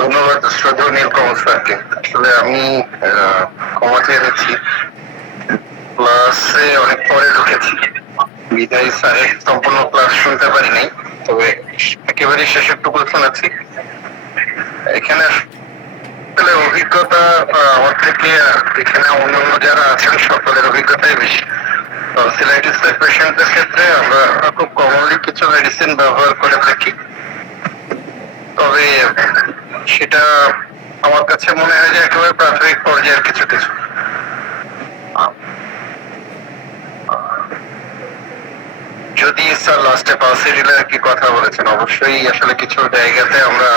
ধন্যবাদ শ্রদ্ধেয় নীলকমল স্যারকে। আসলে আমি কমাতে এনেছি, ক্লাসে অনেক পরে ঢুকেছি, বিদায় স্যারের সম্পূর্ণ ক্লাস শুনতে পারি নাই, তবে একেবারে শেষের টুকু শোনাচ্ছি। এখানে অভিজ্ঞতা আমার থেকে এখানে অন্যান্য যারা আছেন সকলের অভিজ্ঞতাই বেশি। টনসিলাইটিসের পেশেন্টদের ক্ষেত্রে আমরা খুব কমনলি কিছু মেডিসিন ব্যবহার করে থাকি, তবে সেটা আমার কাছে মনে হয় যে একেবারে প্রাথমিক পর্যায়ের কিছু কিছু। যদি স্যার লাস্টে পালসেরিলার কি কথা বলেছেন, অবশ্যই আসলে কিছু জায়গাতে আমরা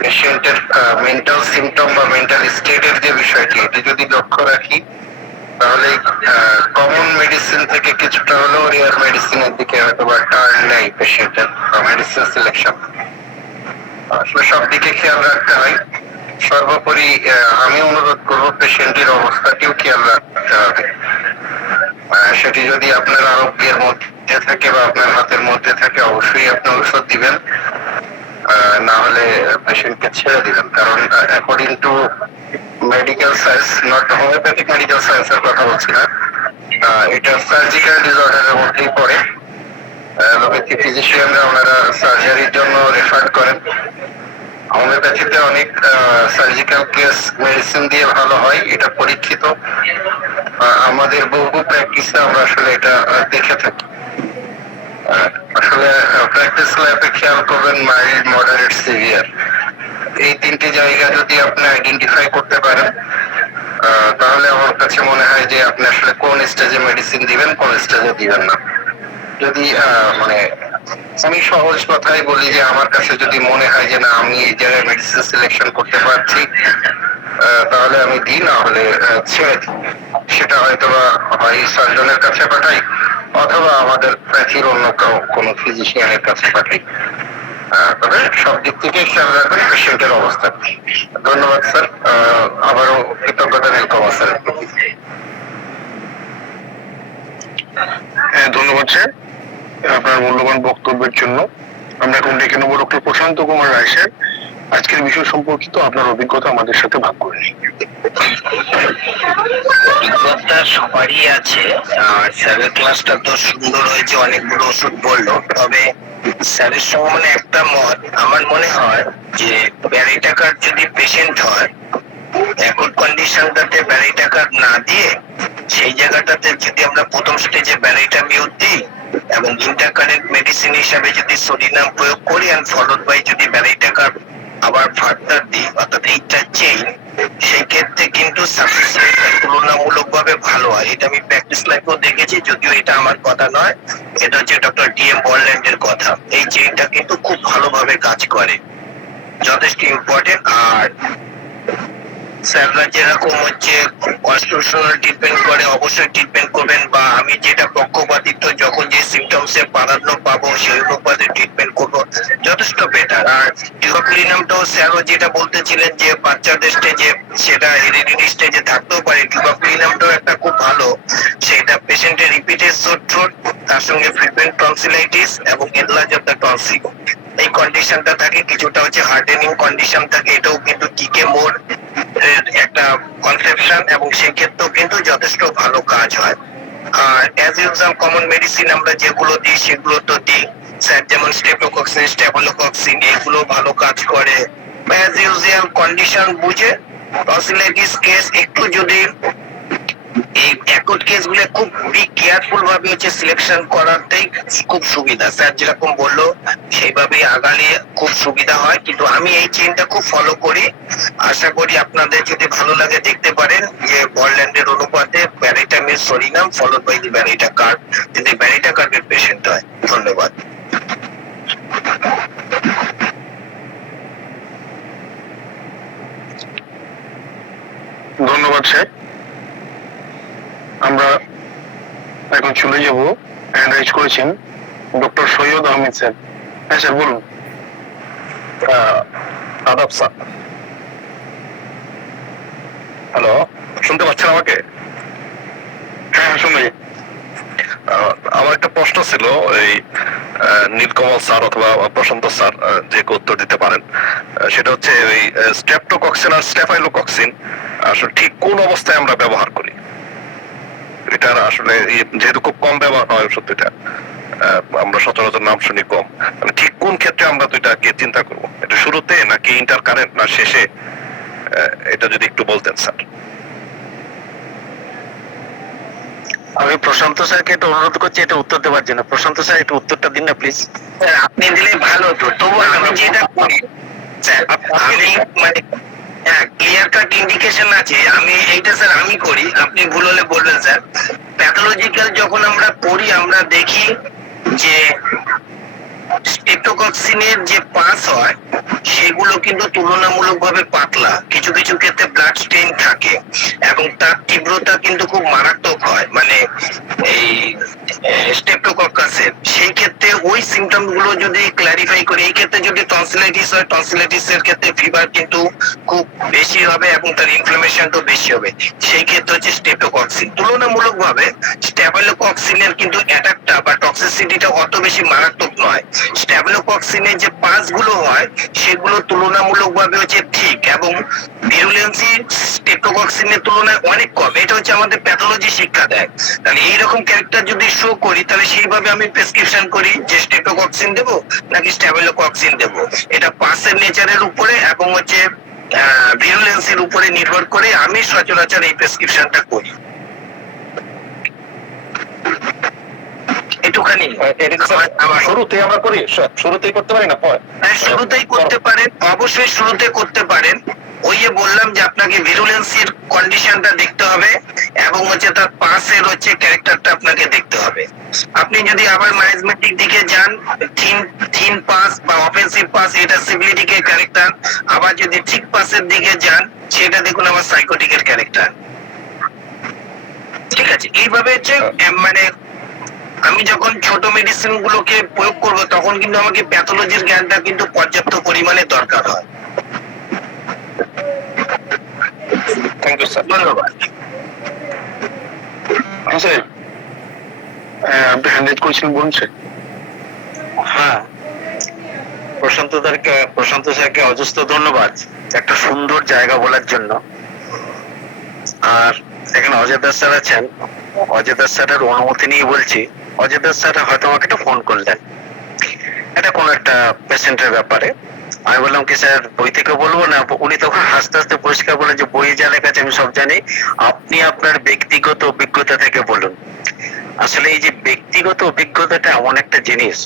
পেশেন্টের মেন্টাল সিমটম বা মেন্টাল স্টেটের যে বিষয়টি, এটি যদি লক্ষ্য রাখি, তাহলে কমন মেডিসিন থেকে কিছুটা হলেও রেয়ার মেডিসিনের দিকে হয়তো বা টার্ন নেয় পেশেন্টের মেডিসিন সিলেকশন। আসলে সব দিকে খেয়াল রাখতে হয়। সর্বোপরি আমি অনুরোধ করবো পেশেন্টের অবস্থাটিও খেয়াল রাখতে হবে। সেটি যদি আপনার আরোগ্যের মধ্যে থাকে বা আপনার হাতের মধ্যে থাকে, অবশ্যই আপনি ঔষধ দিবেন, না হলে পেশেন্টকে ছেড়ে দিবেন। কারণ according to medical science, not homeopathic medical সায়েন্সের কথা বলছি না, এটা সার্জিক্যাল ডিসঅর্ডারের মধ্যেই পড়ে। অ্যালোপ্যাথি ফিজিশিয়ানরা ওনারা সার্জারির জন্য রেফার করেন। হোমিওপ্যাথিতে অনেক সার্জিক্যাল কেস মেডিসিন দিয়ে ভালো হয়, এটা পরীক্ষিত। আমাদের বহু প্র্যাকটিসে আমরা আসলে এটা দেখে থাকি। আসলে প্র্যাকটিস লাইফে খেয়াল করবেন মাইল্ড, মডারেট, সিভিয়ার, এই তিনটি জায়গা যদি আপনি আইডেন্টিফাই করতে পারেন, তাহলে আমার কাছে মনে হয় যে আপনি আসলে কোন স্টেজে মেডিসিন দিবেন, কোন স্টেজে দিবেন না। যদি মানে আমি সহজ কথাই বলি যে আমার কাছে যদি মনে হয় যে না আমি এই জায়গায় মেডিসিন সিলেকশন করতে পারছি, তাহলে আমি দিই, না হলে ছেড়ে দিই। সেটা হয়তো বা হয় সার্জনের কাছে পাঠাই, অথবা আমাদের প্যাথির অন্য কোনো ফিজিশিয়ানের কাছে পাঠাই। তবে সব দিক থেকে খেয়াল রাখবেন পেশেন্টের অবস্থা। ধন্যবাদ স্যার, আবারও কৃতজ্ঞতা নীলকমল স্যার। হ্যাঁ, ধন্যবাদ স্যার আপনার মূল্যবান বক্তব্যের জন্য। আমরা এখন ডেকে নেবো ডক্টর প্রশান্ত কুমার রায় স্যার। আজকের বিষয় সম্পর্কিত আপনার অভিজ্ঞতা আমাদের সাথে ভাগ করে নিন। অভিজ্ঞতা সবারই আছে, আর স্যারের ক্লাসটা তো সুন্দর হয়েছে, অনেকগুলো ওষুধ বললো। তবে স্যারের সঙ্গে মানে একটা মত আমার মনে হয় যে ব্যারিটাকার যদি পেশেন্ট হয়, এখন কন্ডিশনটাতে ব্যারিটাকার না দিয়ে সেই জায়গাটাতে যদি আমরা প্রথম স্টেজে ব্যারিটামিউর দিই এবং ইন্টারকারেন্ট মেডিসিন হিসাবে যদি সোডিনাম প্রয়োগ করি এন্ড ফলোড বাই যদি ব্যারিটাকার আবার ফার্দার দিই অর্থাৎ এইটা চেইন, সেই ক্ষেত্রে কিন্তু সাকসেস রেটটা তুলনামূলকভাবে ভালো হয়। এটা আমি প্র্যাকটিস লাইফেও দেখেছি, যদিও এটা আমার কথা নয়, এটা হচ্ছে ডক্টর ডিএম বর্ল্যান্ডের কথা। এই চেইনটা কিন্তু খুব ভালোভাবে কাজ করে, যথেষ্ট ইম্পর্টেন্ট। আর স্যাররা যেরকম হচ্ছে কনস্টিটিউশনাল ট্রিটমেন্ট করে অবশ্যই ট্রিটমেন্ট করবেন, বা আমি যেটা পক্ষপাতিত্ব যখন যে সিমটমস এর প্রাধান্য পাবো সেই অনুপাতে ট্রিটমেন্ট করবো, যথেষ্ট বেটার। আর টিউবাকুলিনামটাও স্যারও যেটা বলতেছিলেন যে বাচ্চাদের স্টেজে সেটা হেরিডিটি স্টেজে থাকতেও পারে, টিউবাকুলিনামটাও একটা খুব ভালো, সেটা পেশেন্টের রিপিটেড সোর থ্রোট তার সঙ্গে ফ্রিকুয়েন্ট টনসিলাইটিস এবং এনলার্জ অফ দ্য টনসিল, এই কন্ডিশনটা থাকে, কিছুটা হচ্ছে হার্ডেনিং কন্ডিশন থাকে, এটাও কিন্তু টিকে মোর একটা কনসেপশন এবং সেই ক্ষেত্রেও কিন্তু যথেষ্ট ভালো কাজ হয়। আর অ্যাজ ইউজুয়াল কমন মেডিসিন আমরা যেগুলো দিই সেগুলো তো দিই স্যার, যেমন স্টেফ্লোকক্সিন, স্টেফলোকক্সিন, এগুলো ভালো কাজ করে। অ্যাজ ইউজুয়াল কন্ডিশন বুঝে টনসিলাইটিস কেস একটু যদি এই অ্যাকুট কেসগুলো খুব কেয়ারফুল ভাবে হচ্ছে সিলেকশন করাটাই খুব সুবিধা। স্যার যেরকম বললো সেইভাবে আগালে খুব সুবিধা হয়, কিন্তু আমি এই চেইনটা খুব ফলো করি। আশা করি আপনাদের যদি ভালো লাগে দেখতে পারেন যে বর্ল্যান্ডের অনুপাতে ব্যারিটামির সোডিনাম ফলোড বাই দি ব্যারিটাকার, যদি ব্যারিটাকারের পেশেন্ট হয়। ধন্যবাদ। ধন্যবাদ স্যার। আমরা এখন চলে যাব, হ্যান্ড রাইজ করেছেন ডক্টর সৈয়দ আহমেদ স্যার। হ্যাঁ স্যার বলুন। আদাব স্যার। হ্যালো, শুনতে পাচ্ছেন আমাকে? হ্যাঁ শুনি। আমার একটা প্রশ্ন ছিল, এই নীলকমল স্যার অথবা প্রশান্ত স্যার যে উত্তর দিতে পারেন, সেটা হচ্ছে ওই স্ট্রেপ্টোকক্সিন আর স্টেফাইলোকক্সিন আসলে ঠিক কোন অবস্থায় আমরা ব্যবহার করি? এটা আসলে যেহেতু খুব কম ব্যবহার হয় ওষুধ দুইটা, আমরা সচরাচর নাম শুনি কম, মানে ঠিক কোন ক্ষেত্রে আমরা দুইটাকে চিন্তা করব? এটা শুরুতে নাকি ইন্টার কারেন্ট না শেষে? এটা যদি একটু বলতেন স্যার। আমি প্রশান্ত স্যারকে একটু অনুরোধ করছি এটা উত্তর দেওয়ার জন্য। প্রশান্ত স্যার একটু উত্তরটা দিন না প্লিজ। আপনি দিলে ভালো হতো, তবু আমি যেটা করি স্যার, আমি মানে ক্লিয়ার কাট ইন্ডিকেশন আছে, আমি এইটা স্যার আমি করি, আপনি ভুল হলে বলবেন স্যার। প্যাথোলজিক্যাল যখন আমরা পড়ি আমরা দেখি যে স্টেপ্টোকক্সিনের যে পাস হয় সেগুলো কিন্তু তুলনামূলকভাবে পাতলা, কিছু কিছু ক্ষেত্রে ব্লাড স্টেইন থাকে এবং তার তীব্রতা কিন্তু খুব মারাত্মক হয়, মানে এই স্টেপ্টোকক্কাসের। সেই ক্ষেত্রে ওই সিমটম গুলো যদি ক্লারিফাই করি, এই ক্ষেত্রে যদি টনসিলাইটিস হয়, টনসিলাইটিস এর ক্ষেত্রে ফিভার কিন্তু খুব বেশি হবে এবং তার ইনফ্লামেশনটাও বেশি হবে, সেই ক্ষেত্রে হচ্ছে স্টেপ্টোকক্সিন। তুলনামূলকভাবে স্টেফিলোকক্সিনের কিন্তু অ্যাটাকটা বা টক্সিসিটিটা অত বেশি মারাত্মক নয়। স্টেফিলোকক্সিনের যে পাস গুলো হয় সেগুলো তুলনামূলকভাবে হচ্ছে ঠিক এবং ভিরুলেন্সি স্টেপ্টোকক্সিনের তুলনায় অনেক কম। এটা হচ্ছে আমাদের প্যাথোলজি শিক্ষা দেয়। তাহলে এইরকম ক্যারেক্টার যদি শো করি তাহলে সেইভাবে আমি প্রেসক্রিপশন করি যে স্টেপ্টোকক্সিন দেবো নাকি স্টেফিলোকক্সিন দেবো। এটা পাসের নেচারের উপরে এবং হচ্ছে ভিরুলেন্সের উপরে নির্ভর করে আমি সচরাচর এই প্রেসক্রিপশনটা করি। একটুখানি শুরুতে আমরা করি, শুরুতেই করতে পারি না পরে? শুরুতেই করতে পারেন, অবশ্যই শুরুতে করতে পারেন। ওই যে বললাম যে আপনাকে ভিরুলেন্সির কন্ডিশনটা দেখতে হবে এবং হচ্ছে তার পাসের হচ্ছে ক্যারেক্টারটা আপনাকে দেখতে হবে। আপনি যদি আবার ম্যানেজমেন্টিক দিকে যান, থিন পাস বা অফেন্সিভ পাস এটা সিভিলিটিকের ক্যারেক্টার, আবার যদি ঠিক পাসের দিকে যান সেটা দেখুন আমার সাইকোটিকের ক্যারেক্টার। ঠিক আছে, এইভাবে হচ্ছে মানে আমি যখন ছোট মেডিসিন গুলোকে প্রয়োগ করব তখন কিন্তু আমাকে প্যাথোলজির জ্ঞানটা কিন্তু পর্যাপ্ত পরিমাণে দরকার হয়। Thank you sir. ধন্যবাদ। স্যার আপনি হ্যান্ড রাইজ করেছিলেন, বলুন স্যার। হ্যাঁ, প্রশান্ত স্যারকে অজস্র ধন্যবাদ একটা সুন্দর জায়গা বলার জন্য। আর এখানে অজয় দাস স্যার আছেন, অজয় দাস স্যারের অনুমতি নিয়ে বলছি। অজয় দাস স্যার হয়তো আমাকে একটা ফোন করলেন, এটা কোনো একটা পেশেন্টের ব্যাপারে। আমি বললাম কি স্যার বই থেকে বলবো না? উনি তখন হাসতে হাসতে পরিষ্কার বলেন যে বই যা লেখা আছে আমি সব জানি, আপনি আপনার ব্যক্তিগত অভিজ্ঞতা থেকে বলুন। আসলে এই যে ব্যক্তিগত অভিজ্ঞতাটা এমন একটা জিনিস,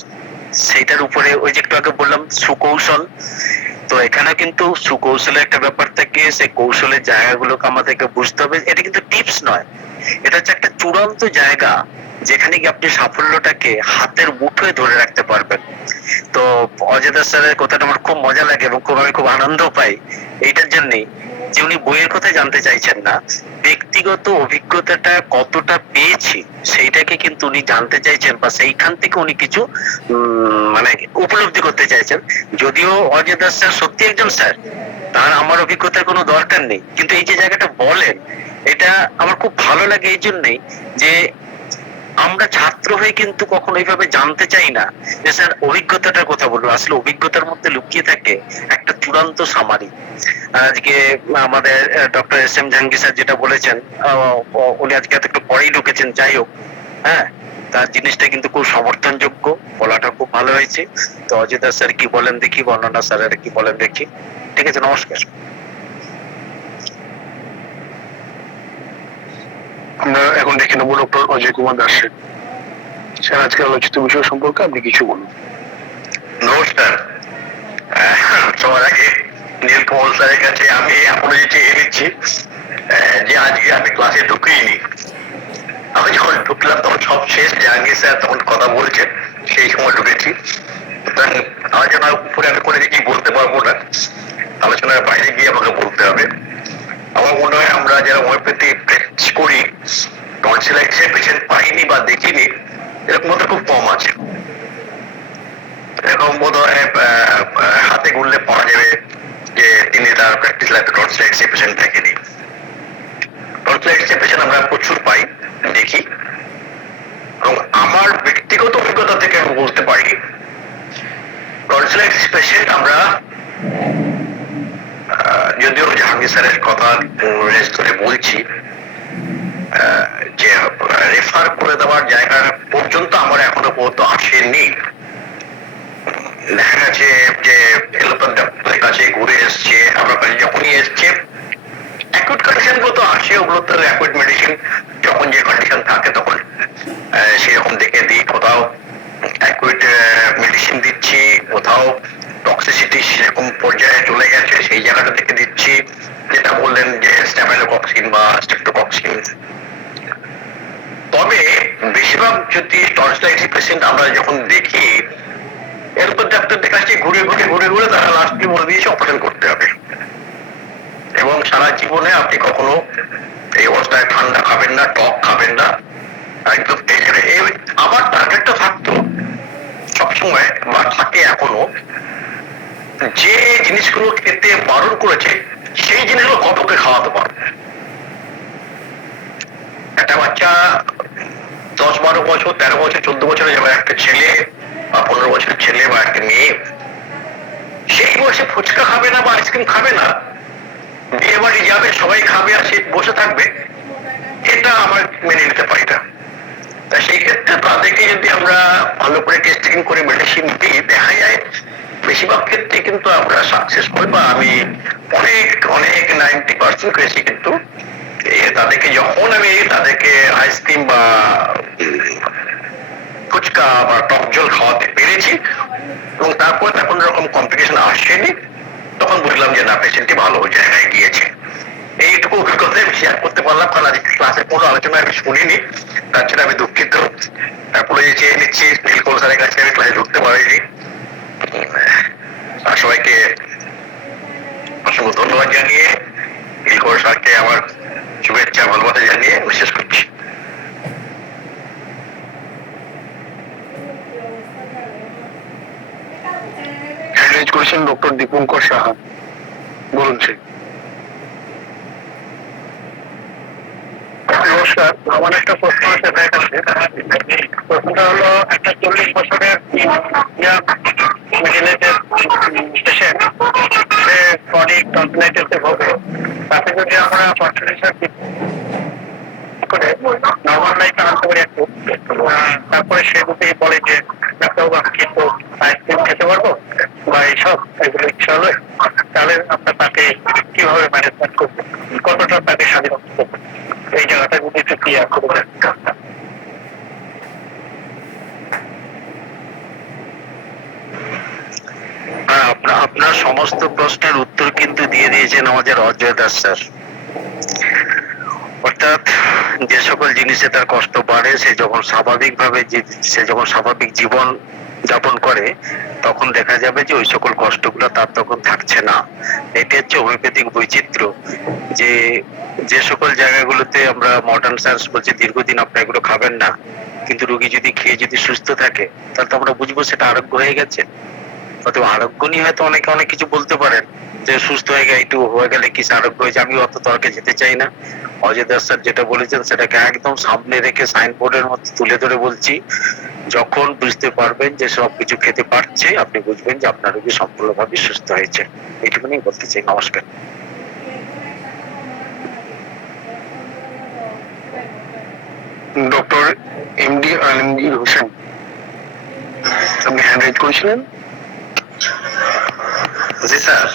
সেইটার উপরে ওই যে একটু আগে বললাম সুকৌশল, তো এখানে কিন্তু সুকৌশলের একটা ব্যাপার থাকে, সেই কৌশলের জায়গাগুলোকে আমাদেরকে বুঝতে হবে। এটা কিন্তু টিপস নয়, এটা হচ্ছে একটা চূড়ান্ত জায়গা যেখানে গিয়ে আপনি সাফল্যটাকে হাতের মুঠোয় ধরে রাখতে পারবেন। তো অজয় দাস স্যারের কথাটা আমার খুব মজা লাগে এবং আমি খুব আনন্দ পাই এইটার জন্যই যে উনি বইয়ের কথা জানতে চাইছেন না, ব্যক্তিগত অভিজ্ঞতাটা কতটা পেয়েছি সেইটাকে কিন্তু উনি জানতে চাইছেন, বা সেইখান থেকে উনি কিছু মানে উপলব্ধি করতে চাইছেন। যদিও অজয় দাস স্যার সত্যি একজন স্যার, তার আমার অভিজ্ঞতার কোনো দরকার নেই, কিন্তু এই যে জায়গাটা বলেন এটা আমার খুব ভালো লাগে এই জন্যই যে আমরা ছাত্র হয়ে কিন্তু কখনো এইভাবে জানতে চাই না যে স্যার অভিজ্ঞতাটার কথা বলবো। আসলে অভিজ্ঞতার মধ্যে লুকিয়ে থাকে একটা চূড়ান্ত সামারি। আজকে আমাদের doctor S M Jahangir sir যেটা বলেছেন, উনি আজকে একটু পরেই ঢুকেছেন, যাই হোক, হ্যাঁ, তার জিনিসটা কিন্তু খুব সমর্থনযোগ্য, বলাটা খুব ভালো হয়েছে। তো অজিত স্যার কি বলেন দেখি, বর্ণনা স্যারের কি বলেন দেখি। ঠিক আছে, নমস্কার। আমরা এখন দেখে নেবো ডক্টর অজয় কুমার দাসের। স্যার, আজকে আলোচিত বিষয় সম্পর্কে আপনি কিছু বলুন। নমস্কার। সবার আগে নীলকমল স্যারের কাছে আমি অ্যাপোলজি চেয়ে নিচ্ছি যে আজকে আমি ক্লাসে ঢুকিনি। আমি যখন ঢুকলাম তখন সব শেষ, জাহাঙ্গীর স্যার তখন কথা বলছেন, সেই সময় ঢুকেছি। আলোচনার উপরে আমি কোনো কিছু বলতে পারবো না, আলোচনার বাইরে গিয়ে আমাকে বলতে হবে। আমার মনে হয় আমরা যারা হোমিওপ্যাথি প্র্যাকটিস করি টনসিলাইটিসের পেশেন্ট পাইনি বা দেখিনি, এরকম মতো খুব কম আছে। এরকম বোধ হয় হাতে গুনলে পাওয়া যাবে যে তিনি তার প্র্যাকটিস লাইফে টনসিলাইটিসের পেশেন্ট দেখেনি। টনসিলাইটিসের পেশেন্ট আমরা প্রচুর পাই, দেখি, এবং আমার ব্যক্তিগত অভিজ্ঞতা থেকে আমি বলতে পারি টনসিলাইটিস পেশেন্ট আমরা, যদিও জাহাঙ্গীর স্যারের কথা ধরে বলছি, যে রেফার করে দেওয়ার জায়গা পর্যন্ত আমার এখনো পর্যন্ত আসেনি। দেখা গেছে যে এলোপ্যাথ ডাক্তারের কাছে ঘুরে এসছে, আমরা যখনই এসছে অ্যাকুইট কন্ডিশন গুলো তো আসে, ওগুলো তো অ্যাকুইট মেডিসিন যখন যে কন্ডিশন থাকে তখন সেরকম দেখে দিই। কোথাও অ্যাকুইট মেডিসিন দিচ্ছি, কোথাও টক্সিসিটি সেরকম পর্যায়ে চলে গেছে সেই জায়গাটা দেখে দিচ্ছি, যেটা বললেন যে স্ট্যাফাইলোকক্সিন বা স্ট্রেপ্টোকক্সিন। তবে বেশিরভাগ যদি টনসিলাইটিস পেশেন্ট আমরা যখন দেখি, এরপর ডাক্তারদের কাছে ঘুরে ঘুরে ঘুরে ঘুরে তারা লাস্টে বলে দিয়েছে অপারেশন করতে হবে, এবং সারা জীবনে আপনি কখনো এই অবস্থায় ঠান্ডা খাবেন না, টক খাবেন না, একদম। আমার টার্গেটটা থাকতো সবসময় বা থাকে এখনো, যে জিনিসগুলো খেতে বারণ করেছে সেই জিনিসগুলো কতকে খাওয়াতে পারবে। একটা বাচ্চা 10-12 বছর, 13 বছর, 14 বছরে যাবে, একটা ছেলে বা 15 বছরের ছেলে বা একটা মেয়ে, সেই বয়সে ফুচকা খাবে না বা আইসক্রিম খাবে না, বিয়ে বাড়ি যাবে সবাই খাবে আর সে বসে থাকবে, এটা আমার মেনে নিতে পারি না। তা সেই ক্ষেত্রে তাদেরকে যদি আমরা ভালো করে টেস্টিং করে মেডিসিন দিই, দেখা যায় বেশিরভাগ ক্ষেত্রে কিন্তু আমরা সাকসেসফুল, বা আমি অনেক অনেক 90% পেয়েছি। কিন্তু তাদেরকে যখন আমি তাদেরকে আইসক্রিম বা ফুচকা বা টক জল খাওয়াতে পেরেছি এবং তারপর কোন রকম কমপ্লিকেশন আসেনি, তখন বুঝলাম যে না, পেশেন্টটি ভালো জায়গায় গিয়েছে। এইটুকু অভিজ্ঞতা আমি শেয়ার করতে পারলাম, কারণ আজকে ক্লাসের কোনো আলোচনা আমি শুনিনি, তার জন্য আমি দুঃখিত। তারপরে চেয়ে নিচ্ছি, নীলকমল স্যারের কাছে আমি ক্লাসে ঢুকতে পারিনি। আর সবাইকে অসংখ্য ধন্যবাদ জানিয়ে, নীলকমল স্যারকে আমার শুভেচ্ছা ভালোবাসা জানিয়ে বিশেষ করছি। হ্যান্ডরাইজ করেছেন ডক্টর দীপঙ্কর সাহা, বলুন স্যার। নমস্কার, আমার একটা প্রশ্ন আছে আপনার কাছে। প্রশ্নটা হলো, একটা 40 বছরের পেশেন্ট, সে ক্রনিক টনসিলাইটিসে ভোগে, তাকে যদি আমরা টনসিলাইটিস করে নর্মাল লাইফে আনতে পারি একটু, তারপরে সে যদি বলে যে ডাক্তারবাবু আমি কি একটু আইসক্রিম খেতে পারবো, বা এইসব এগুলো ইচ্ছা হলে, তাহলে আপনার তাকে কিভাবে ম্যানেজমেন্ট করবেন, কতটা তাকে স্বাধীনতা করবেন, এই জায়গাটা যদি একটু ক্লিয়ার করবেন। আপনার সমস্ত প্রশ্নের উত্তর কিন্তু দিয়ে দিয়েছেন আমাদের অজয় দাস স্যার। অর্থাৎ যে সকল জিনিসে তার কষ্ট বাড়ে, সে যখন স্বাভাবিক জীবন যাপন করে, তখন দেখা যাবে যে ওই সকল কষ্টগুলো তার তখন থাকছে না। এটা হচ্ছে হোমিওপ্যাথিক বৈচিত্র্য, যে যে সকল জায়গাগুলোতে আমরা মডার্ন সায়েন্স বলছি দীর্ঘদিন আপনি এগুলো খাবেন না, কিন্তু রোগী যদি খেয়ে যদি সুস্থ থাকে, তাহলে তো আমরা বুঝবো সেটা আরোগ্য হয়ে গেছে। অথবা আরোগ্য নিয়ে হয়তো অনেকে অনেক কিছু বলতে পারেন, যে সুস্থ হয়ে গেলে একটু হয়ে গেলে কি আরোগ্য হয়েছে, আমি অত তর্কে যেতে চাই না। অজয় দাস স্যার যেটা বলেছেন সেটাকে একদম সামনে রেখে সাইনবোর্ডের মধ্যে তুলে ধরে বলছি, যখন বুঝতে পারবেন যে সবকিছু খেতে পারছে, আপনি বুঝবেন যে আপনার রোগী সম্পূর্ণভাবে সুস্থ হয়েছে। এইটুকুনি বলতে চাই। নমস্কার। ডক্টর এমডি আলমগীর হোসেন, আপনি হ্যান্ড রাইজ করেছিলেন। জি স্যার,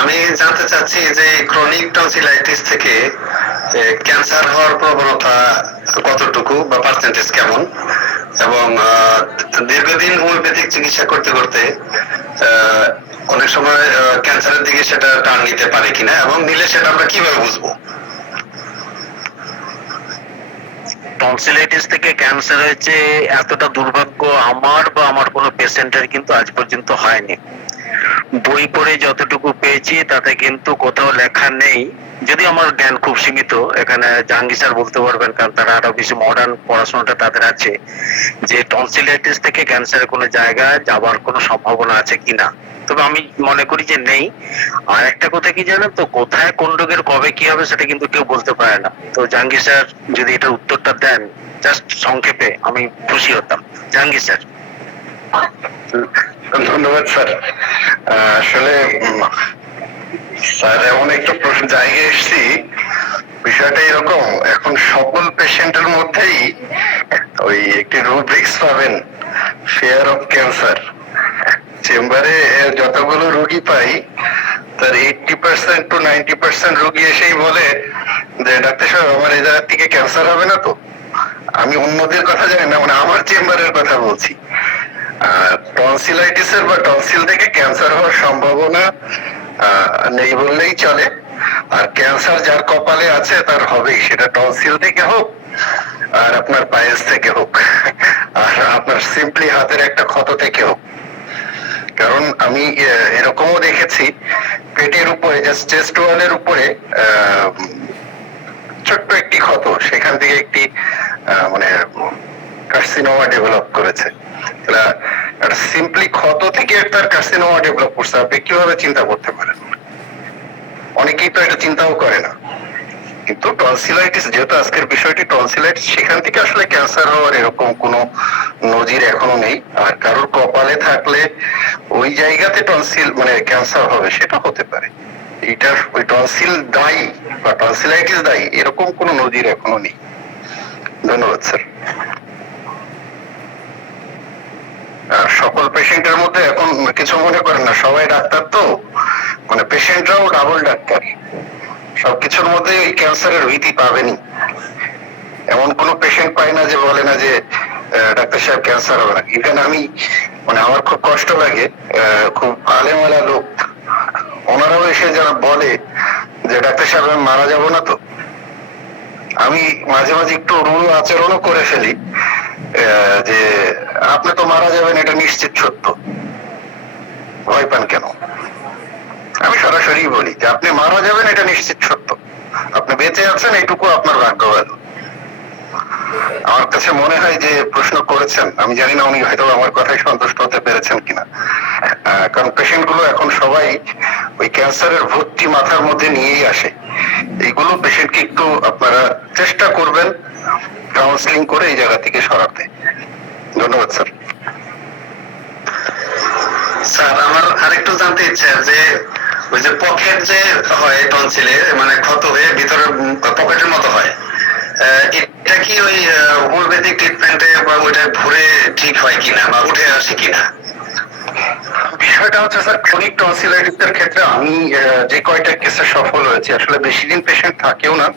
আমি জানতে চাচ্ছি যে ক্রনিক টনসিলাইটিস থেকে ক্যান্সার হওয়ার প্রবণতা কতটুকু বা পার্সেন্টেজ কেমন, এবং দীর্ঘদিন হোমিওপ্যাথিক চিকিৎসা করতে করতে অনেক সময় ক্যান্সারের দিকে সেটা টার্ন নিতে পারে কিনা, এবং নিলে সেটা আমরা কিভাবে বুঝবো? টনসিলাইটিস থেকে ক্যান্সার হয়েছে এতটা দুর্ভাগ্য আমার বা আমার কোনো পেশেন্টের কিন্তু আজ পর্যন্ত হয়নি। বই পড়ে যতটুকু পেয়েছি তাতে কিন্তু কোথাও লেখা নেই, যদি আমার জ্ঞান খুব সীমিত, এখানে জাহাঙ্গীর স্যার বলতে পারবেন কারণ তারা আরো বেশি মডার্ন পড়াশোনাটা তাদের আছে, যে টনসিলাইটিস থেকে ক্যান্সারের কোনো জায়গায় যাওয়ার কোনো সম্ভাবনা আছে কিনা। তবে আমি মনে করি যে নেই। আর একটা কথা কি জানেন তো, কোথায় কোন রোগের কবে কি হবে সেটা কিন্তু কেউ বলতে পারে না। তো জাহাঙ্গীর স্যার যদি এটার উত্তরটা দেন জাস্ট সংক্ষেপে, আমি খুশি হতাম। জাহাঙ্গীর স্যার। ধন্যবাদ স্যার। আসলে স্যার এমন একটা প্রশ্ন জায়গায় এসেছি, বিষয়টা এরকম, এখন সকল পেশেন্টের মধ্যেই ওই একটি রুব্রিক্স পাবেন, ফিয়ার অফ ক্যান্সার। চেম্বারে যতগুলো রোগী পাই তার 80% to 90% রোগী এসেই বলে যে ডাক্তার সাহেব আমার এই জায়গা থেকে ক্যান্সার হবে না তো। আমি অন্যদের কথা জানি না, মানে আমার চেম্বারের কথা বলছি। টনসিলাইটিসের বা টনসিল থেকে ক্যান্সার হওয়ার সম্ভাবনা নেই বললেই চলে। আর ক্যান্সার যার কপালে আছে তার হবেই, সেটা টনসিল থেকে হোক আর আপনার পায়েস থেকে হোক, আর আপনার সিম্পলি হাতের একটা ক্ষত থেকে হোক। কারণ আমি এরকমও দেখেছি পেটের উপরে, জাস্ট চেস্ট ওয়ালের উপরে ছোট্ট একটি ক্ষত, সেখান থেকে একটি মানে কার্সিনোমা ডেভেলপ করেছে। সিম্পলি ক্ষত থেকে তার কার্সিনোমা ডেভেলপ করছে, আপনি কিভাবে চিন্তা করতে পারেন? অনেকেই তো এটা চিন্তাও করে না। কিন্তু টনসিলাইটিস, যেহেতু আজকের বিষয়টি টনসিলাইটিস, সেখান থেকে আসলে ক্যান্সার হওয়ার এরকম কোনো নজির এখনো নেই। আর কারোর কপালে থাকলে ওই জায়গাতে টনসিল মানে ক্যান্সার হবে, সেটা হতে পারে। এটার ওই টনসিল দায়ী বা টনসিলাইটিস দায়ী এরকম কোনো নজির এখনো নেই। ধন্যবাদ স্যার। সকল পেশেন্টের মধ্যে এখন কিছু মনে করেন না, সবাই ডাক্তার তো, মানে পেশেন্টরাও ডাবল ডাক্তার, সবকিছুর মধ্যে এই ক্যান্সারের ভীতি পাবেনি। এমন কোন পেশেন্ট পাই না যে বলে না যে ডাক্তার সাহেব ক্যান্সার হবে না। ইভেন আমি মানে আমার খুব কষ্ট লাগে, খুব আলেমালা লোক ওনারাও এসে যারা বলে যে ডাক্তার সাহেব আমি মারা যাব না তো। আমি মাঝে মাঝে একটু রুল আচরণও করে ফেলি, যে আপনি তো মারা যাবেন এটা নিশ্চিত সত্য, ভয় পান কেন? আমি সরাসরি বলি যে আপনি মারা যাবেন এটা নিশ্চিত সত্য, আপনি বেঁচে আছেন এইটুকু আপনার ভাগ্য ভালো। আমার কাছে মনে হয় যে প্রশ্ন করেছেন, আমি জানি না উনি হয়তো আমার কথায় সন্তুষ্ট হতে পেরেছেন কিনা, কারণ পেশেন্ট গুলো এখন সবাই ওই ক্যান্সারের ভর্তি মাথার মধ্যে নিয়েই আসে। এইগুলো পেশেন্টকে একটু আপনারা চেষ্টা করবেন কাউন্সিলিং করে এই জায়গা থেকে সরাতে। ধন্যবাদ স্যার। স্যার আমার আরেকটু জানতে ইচ্ছে যে ওই যে পকেট যে হয় টনসিলে, মানে ক্ষত হয়ে ভিতরে পকেটের মতো হয়, এটা কি ওই হোমিওপ্যাথিক ট্রিটমেন্টে বা ওইটা ঘুরে ঠিক হয় কিনা বা উঠে আসে কিনা? বিষয়টা হচ্ছে স্যার, ক্রনিক টনসিলাইটিস এর ক্ষেত্রে আমি যে কয়টা কেসে সফল হয়েছি, আসলে বেশি দিন পেশেন্ট থাকেও না।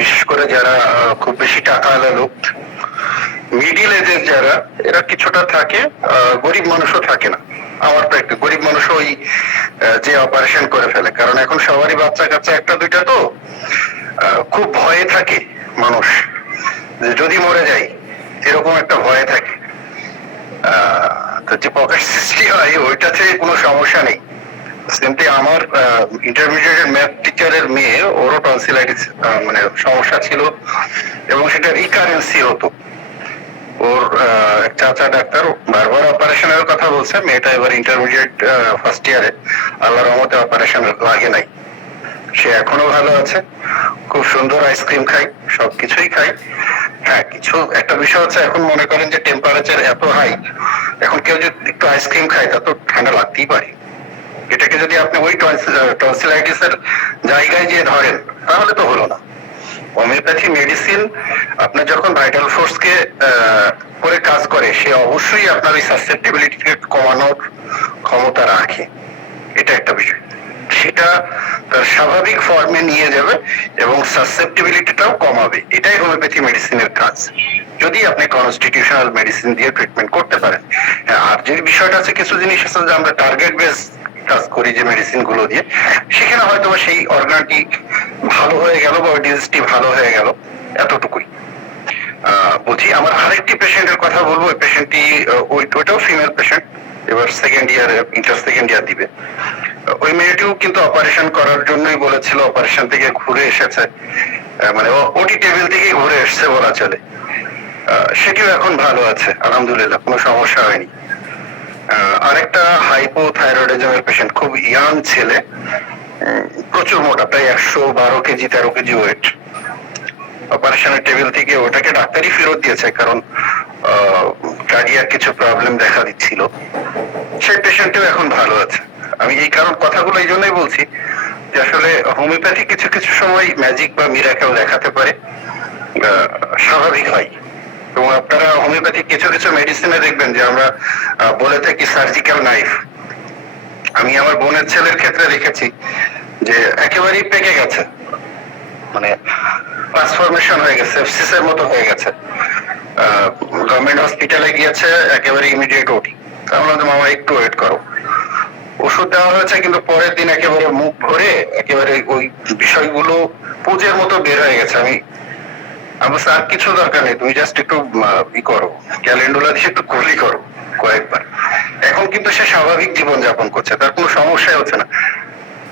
বিশেষ করে যারা খুব বেশি টাকাওয়ালা লোক, মিডিল এজের যারা, এরা কিছুটা থাকে, গরিব মানুষও থাকে না। আমার গরিব মানুষও ওই যে অপারেশন করে ফেলে, কারণ এখন সবারই বাচ্চা কাচ্চা একটা দুইটা, তো খুব ভয়ে থাকে মানুষ যে যদি মরে যায়, এরকম একটা ভয়ে থাকে। তো যে পকেট সৃষ্টি হয় ওইটাতে কোনো সমস্যা নেই। সিম্পলি আমার ইন্টারমিডিয়েট ম্যাথ টিচারের মেয়ে, ওরও টনসিলাইটিস মানে সমস্যা ছিল, এবং সেটা রিকারেন্সি হতো। ওর এক চাচা ডাক্তার বারবার অপারেশনের কথা বলছে, মেয়েটা এবার ইন্টারমিডিয়েট ফার্স্ট ইয়ারে, আল্লাহর রহমতে অপারেশন লাগে নাই। সে এখনো ভালো আছে, খুব সুন্দর আইসক্রিম খাই, সবকিছুই খাই। হ্যাঁ, কিছু একটা বিষয় হচ্ছে, এখন মনে করেন যে টেম্পারেচার এত হাই, এখন কেউ যদি একটু আইসক্রিম খায় তা তো ঠান্ডা লাগতেই পারে। এটাকে যদি আপনি ওই টনসিলাইটিস এর জায়গায় গিয়ে ধরেন, তাহলে তো হলো না। হোমিওপ্যাথি মেডিসিন আপনার যখন ভাইটাল ফোর্স কে করে কাজ করে, সে অবশ্যই আপনার ওই সাসেপ্টিবিলিটিকে কমানোর ক্ষমতা রাখে। এটা একটা বিষয়, সেটা তার স্বাভাবিক ফর্মে নিয়ে যাবে এবং সাসেপ্টিবিলিটিটাও কমাবে। এটাই হোমিওপ্যাথি মেডিসিনের কাজ, যদি আপনি কনস্টিটিউশনাল মেডিসিন দিয়ে ট্রিটমেন্ট করতে পারেন। হ্যাঁ, আর যে বিষয়টা আছে, কিছু জিনিস আছে যে আমরা টার্গেট বেস কাজ করি যে মেডিসিন গুলো দিয়ে, সেখানে হয়তো সেই অর্গানটি ভালো হয়ে গেল বা ডিজিজটি ভালো হয়ে গেল, এতটুকুই। বলছি, আমার আরেকটি পেশেন্টের কথা বলবো। ওই পেশেন্টটি ওইটাও ফিমেল পেশেন্ট, এবার second year, inter second year দিবে। ওই মেয়েটিও কিন্তু অপারেশন করার জন্যই বলেছিল, অপারেশন থেকে ঘুরে এসেছে, মানে ওটি টেবিল থেকে ঘুরে এসছে বলা চলে। সেটিও এখন ভালো আছে আলহামদুলিল্লাহ, কোনো সমস্যা হয়নি। আরেকটা হাইপোথাইরয়েডিজমের পেশেন্ট, খুব ইয়াং ছেলে, প্রচুর মোটা, প্রায় 112 কেজি 13 কেজি ওয়েট। অপারেশনের টেবিল থেকে ওটাকে ডাক্তারই ফেরত দিয়েছে, কারণ কার্ডিয়াক কিছু প্রবলেম দেখা দিচ্ছিল। সেই পেশেন্টও এখন ভালো আছে। আমি এই কথাগুলো এই জন্যই বলছি যে আসলে হোমিওপ্যাথি কিছু কিছু সময় ম্যাজিক বা মিরাকেল দেখাতে পারে, স্বাভাবিক হয়। এবং আপনারা হোমিওপ্যাথি কিছু কিছু মেডিসিনে দেখবেন যে আমরা বলে থাকি সার্জিক্যাল নাইফ। আমি আমার বোনের ছেলের ক্ষেত্রে দেখেছি যে একেবারেই পেকে গেছে, মানে ট্রান্সফরমেশন হয়ে গেছে, সেপসিসের মতো হয়ে গেছে। গভর্নমেন্ট হসপিটালে গিয়েছে, একেবারে ইমিডিয়েট ওটি। আমি বললাম, মামা একটু ওয়েট করো। ওষুধ দেওয়া হয়েছে, কিন্তু পরের দিন একেবারে মুখ ভরে একেবারে ওই বিষয়গুলো পুজের মতো বের হয়ে গেছে। আমি আর কিছু দরকার নেই, তুমি জাস্ট একটু ই করো, ক্যালেন্ডুলা দিয়ে একটু কুলি করো কয়েকবার। এখন কিন্তু সে স্বাভাবিক জীবন যাপন করছে, তার কোনো সমস্যাই হচ্ছে না।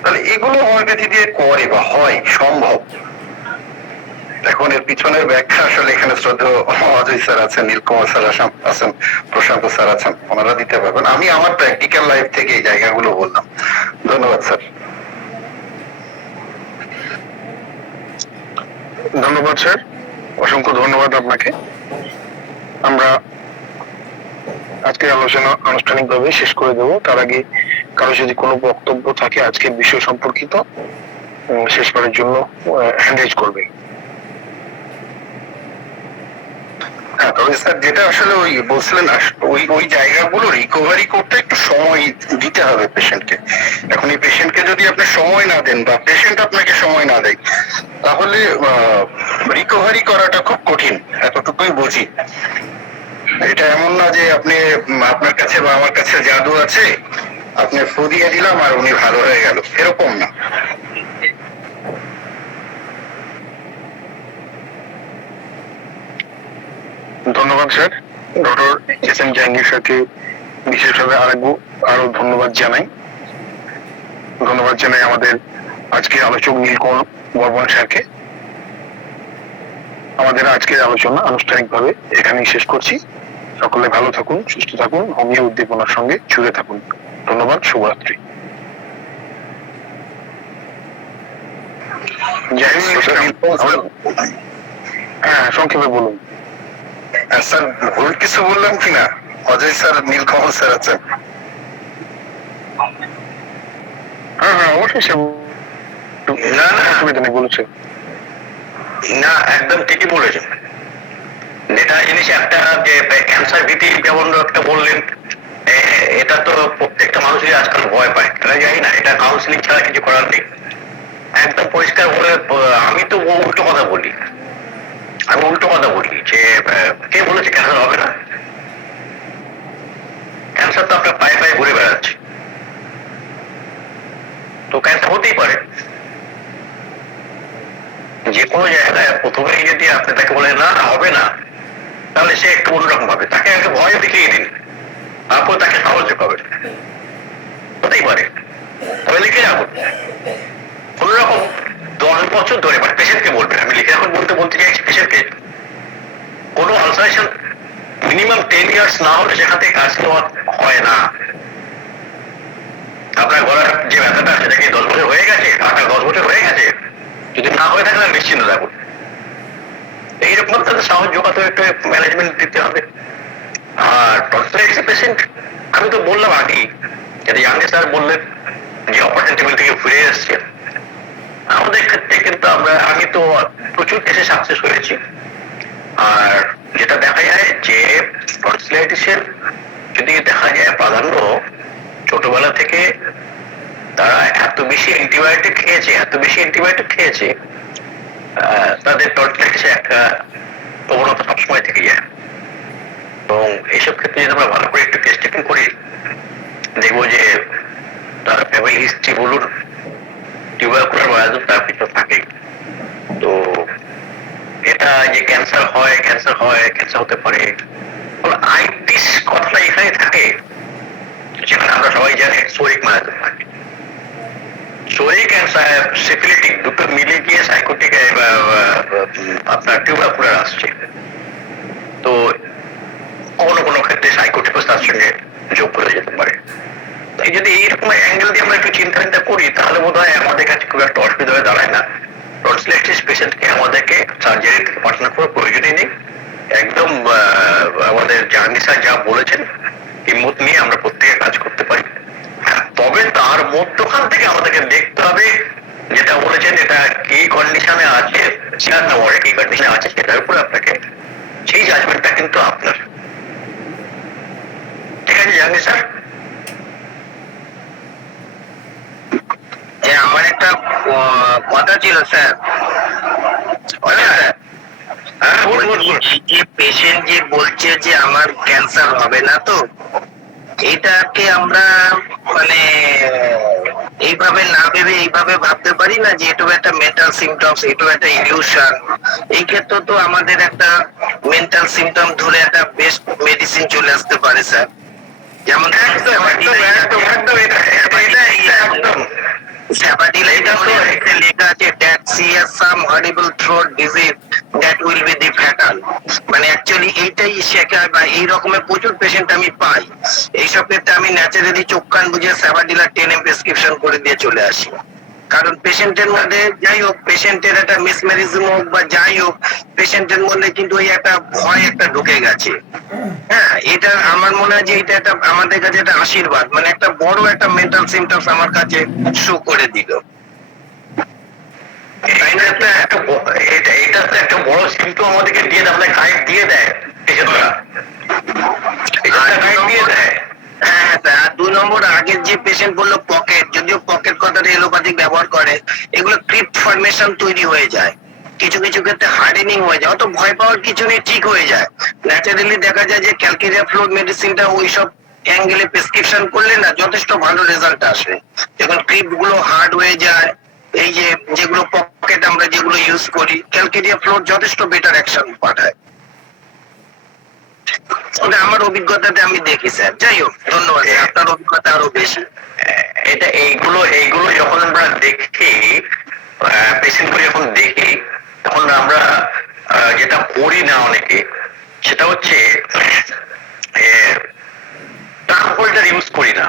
তাহলে এগুলো হোমিওপ্যাথি দিয়ে করে বা হয়, সম্ভব। এখন এর পিছনের ব্যাখ্যা আসলে এখানে শ্রদ্ধেয় অজয় স্যার আছেন, নীলকুমার স্যার আছেন, প্রশান্ত স্যার আছেন, ওনারা দিতে পারবেন। আমি আমার প্র্যাকটিক্যাল লাইফ থেকে এই জায়গাগুলো বললাম। ধন্যবাদ স্যার। ধন্যবাদ স্যার, অসংখ্য ধন্যবাদ আপনাকে। আমরা আজকের আলোচনা আনুষ্ঠানিকভাবে শেষ করে দেব। তার আগে কারো যদি কোনো বক্তব্য থাকে আজকের বিষয় সম্পর্কিত, শেষ করার জন্য হ্যান্ড রেজ করবে। হ্যাঁ, তবে স্যার যেটা আসলে ওই বলছিলেন, ওই জায়গাগুলো রিকভারি করতে একটু সময় দিতে হবে পেশেন্টকে। এখন এই পেশেন্টকে যদি আপনি সময় না দেন বা পেশেন্ট আপনাকে সময় না দেয়, তাহলে রিকভারি করাটা খুব কঠিন, এতটুকুই বুঝি। এটা এমন না যে আপনি আপনার কাছে বা আমার কাছে জাদু আছে, আপনি ফু দিয়ে দিলাম আর উনি ভালো হয়ে গেল, এরকম না। ধন্যবাদ sir. Doctor S M Jahangir স্যারকে বিশেষভাবে আরো ধন্যবাদ জানাই। ধন্যবাদ জানাই আমাদের আজকের আলোচক নীলকমল বর্মন স্যারকে। আমাদের আজকের আলোচনা আনুষ্ঠানিকভাবে এখানেই শেষ করছি। সকলে ভালো থাকুন, সুস্থ থাকুন, হোমিও উদ্দীপনার সঙ্গে জুড়ে থাকুন। ধন্যবাদ, শুভরাত্রি। হ্যাঁ, সংক্ষেপে বলুন স্যার। ভুল কিছু বললাম কিনা? অজয় স্যার, নীলকমল স্যার আছেন। হ্যাঁ, অবশ্যই স্যার। না না, অসুবিধা নেই, বলেছে। না, একদম ঠিকই বলেছেন। নেতা জিনিস একটা যে ক্যান্সার ভীতি যেমন একটা বললেন, এটা তো প্রত্যেকটা মানুষই আজকাল ভয় পায়, কেন জানি না, এটা কাউন্সিলিং ছাড়া কিছু করার নেই। একদম পরিষ্কার বলে আমি তো উল্টো কথা বলি, যে কে বলেছে ক্যান্সার হবে না? ক্যান্সার তো আপনার পায়ে পায়ে ঘুরে বেড়াচ্ছে, তো ক্যান্সার হতেই পারে। যে কোনো জায়গায় প্রথমেই যদি আপনি তাকে বলেন না হবে না, তাহলে সে একটু অন্যরকম ভাবে, তাকে একটা ভয় দেখিয়ে দিন, তারপর তাকে সাহস যোগাবেন। হতেই পারে, তবে লিখে রাখুন কোন রকম 10 বছর ধরে, মানে পেশেন্টকে বলবেন, আমি লিখে রাখুন বলতে চাইছি পেশেন্টকে, কোনো আলসারেশন মিনিমাম 10 ইয়ার্স না হলে সেখান থেকে কাজ নেওয়া হয় না। আপনার গলার যে ব্যথাটা সেটা কি 10 বছর হয়ে গেছে, 10 বছর হয়ে গেছে? যদি না হয়ে থাকে তাহলে নিশ্চিন্ত থাকুন। এইরকম তাদের সাহস যোগাতে একটু ম্যানেজমেন্ট দিতে হবে। আর টনসিলাইটিস পেশেন্ট, আমি তো বললাম আগেই, যেটা ইয়াঙ্গে স্যার বললেন যে অপারেশন টেবিল থেকে ফিরে এসছে, আমাদের ক্ষেত্রে কিন্তু আমি তো প্রচুর কেসে সাকসেস হয়েছি। আর যেটা দেখা যায় যে টনসিলাইটিসের যদি দেখা যায় প্রাধান্য ছোটবেলা থেকে তারা এত বেশি অ্যান্টিবায়োটিক খেয়েছে, তাদের টনসিলাইটিসে একটা প্রবণতা সবসময় থেকে যায়। এবং এইসব ক্ষেত্রে যদি আমরা ভালো করে একটু টেস্টিং করি, দেখবো যে তার ফ্যামিলি হিস্ট্রি বলুন, টিউবারকুলার ভাইরাস তার ভিতরে থাকে। তো এটা যে ক্যান্সার হতে পারে, আইটিস কথাটা এখানে থাকে, যেখানে আমরা সবাই জানি সোরিক মারাত্মক থাকে। সোরিক ক্যান্সার সিফিলিটিক দুটো মিলে গিয়ে সাইকোটিক আপনার টিউবারকুলার আসছে। তো কোনো ক্ষেত্রে সাইকোটিকও তার সঙ্গে যোগ করে যেতে পারে। এই যদি এইরকম অ্যাঙ্গেল দিয়ে আমরা একটু চিন্তা করি, তাহলে বোধ হয় আমাদের কাছে খুব একটা অসুবিধা হয়ে দাঁড়ায় না। টনসিলাইটিস পেশেন্টকে আমাদেরকে সার্জারি থেকে পাঠানোর কোনো প্রয়োজনই নেই। একদম আমাদের জাহাঙ্গীর স্যার যা বলেছেন হিম্মত নিয়ে আমরা প্রত্যেকে কাজ করতে পারি। তবে তার মধ্যখান থেকে আমাদেরকে দেখতে হবে, যেটা বলেছেন এটা কি কন্ডিশনে আছে, কি কন্ডিশনে আছে, সেটার উপরে আপনাকে সেই জাজমেন্টটা কিন্তু আপনার। ঠিক আছে জাহাঙ্গীর স্যার? আমার একটা কথা ছিল স্যার। যে পেশেন্ট যে বলছে যে আমার ক্যান্সার হবে না, তো এটাকে আমরা মানে এইভাবে না ভেবে এইভাবে ভাবতে পারি না যে এটাও একটা মেন্টাল সিমটমস, এটাও একটা ইলিউশন। এই ক্ষেত্রে তো আমাদের একটা মেন্টাল সিমটম ধরে একটা বেস্ট মেডিসিন চলে আসতে পারে স্যার। যেমন লেখা আছে that she has some horrible throat disease that will be the fatal, মানে অ্যাকচুয়ালি এইটাই শেখায় বা এই রকমের প্রচুর পেশেন্ট আমি পাই। এইসব ক্ষেত্রে আমি ন্যাচারালি চোখ কান বুঝে স্যাবাডিলা 10 প্রেসক্রিপশন করে দিয়ে চলে আসি। কারণ পেশেন্টের মধ্যে যাই হোক, পেশেন্টের একটা মিসম্যারিজম হোক বা যাই হোক, পেশেন্টের মধ্যে কিন্তু ওই একটা ভয় একটা ঢুকে গেছে। হ্যাঁ, এটা আমার মনে হয় যে এটা একটা আমাদের কাছে একটা আশীর্বাদ, মানে একটা বড় একটা মেন্টাল সিমটমস আমার কাছে শো করে দিল। এটা তো একটা বড় সিমটম আমাদেরকে দিয়ে দেয়, আমাদের গাইড দিয়ে দেয় পেশেন্টরা, হ্যাঁ স্যার, আর 2 নম্বর আগের যে পেশেন্ট বললো পকেট, যদিও পকেট কথাটা এলোপ্যাথিক ব্যবহার করে, এগুলো ক্রিপ্ট ফরমেশন তৈরি হয়ে যায়, কিছু কিছু ক্ষেত্রে হার্ডেনিং হয়ে যায়। অত ভয় পাওয়ার কিছু নেই, ঠিক হয়ে যায়। ন্যাচারালি দেখা যায় যে ক্যালকেরিয়া ফ্লোর মেডিসিনটা ওইসব অ্যাঙ্গেলে প্রেসক্রিপশন করলে না যথেষ্ট ভালো রেজাল্ট আসে। যখন ক্রিপ্ট গুলো হার্ড হয়ে যায়, এই যে যেগুলো পকেট আমরা যেগুলো ইউজ করি, ক্যালকেরিয়া ফ্লোর যথেষ্ট বেটার অ্যাকশন পাঠায়। ওটা আমার অভিজ্ঞতাতে আমি দেখি স্যার। যাই হোক, ধন্যবাদ স্যার, আপনার অভিজ্ঞতা আরো বেশি। এটা এইগুলো যখন আমরা দেখি, পেশেন্টগুলো যখন দেখি, তখন আমরা যেটা করি না অনেকে, সেটা হচ্ছে টার্ম হোল্ডার ইউজ করি না।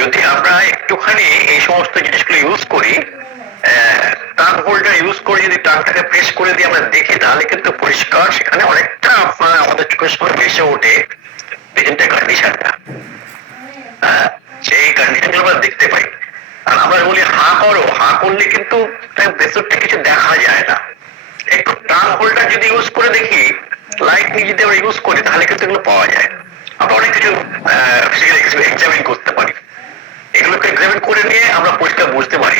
যদি আমরা একটুখানি এই সমস্ত জিনিসগুলো ইউজ করি, টার্ম হোল্ডার ইউজ করে যদি টার্মটাকে প্রেস করে দিয়ে আমরা দেখি, তাহলে কিন্তু পরিষ্কার সেখানে অনেকটা আমাদের চোখের সামনে ভেসে ওঠে পেশেন্টের কন্ডিশনটা। সেই কন্ডিশনগুলো আমরা দেখতে পাই। আর আমরা বলি হা করো, হা করলে কিন্তু ভেতরটা কিছু দেখা যায় না। একটু টার্ম হোল্ডার যদি ইউজ করে দেখি, লাইট নিয়ে যদি আমরা ইউজ করি, তাহলে কিন্তু এগুলো পাওয়া যায়। আমরা অনেক কিছু ফিজিক্যাল এক্সামিন করতে পারি, এগুলোকে এক্সামিন করে নিয়ে আমরা পরিষ্কার বুঝতে পারি।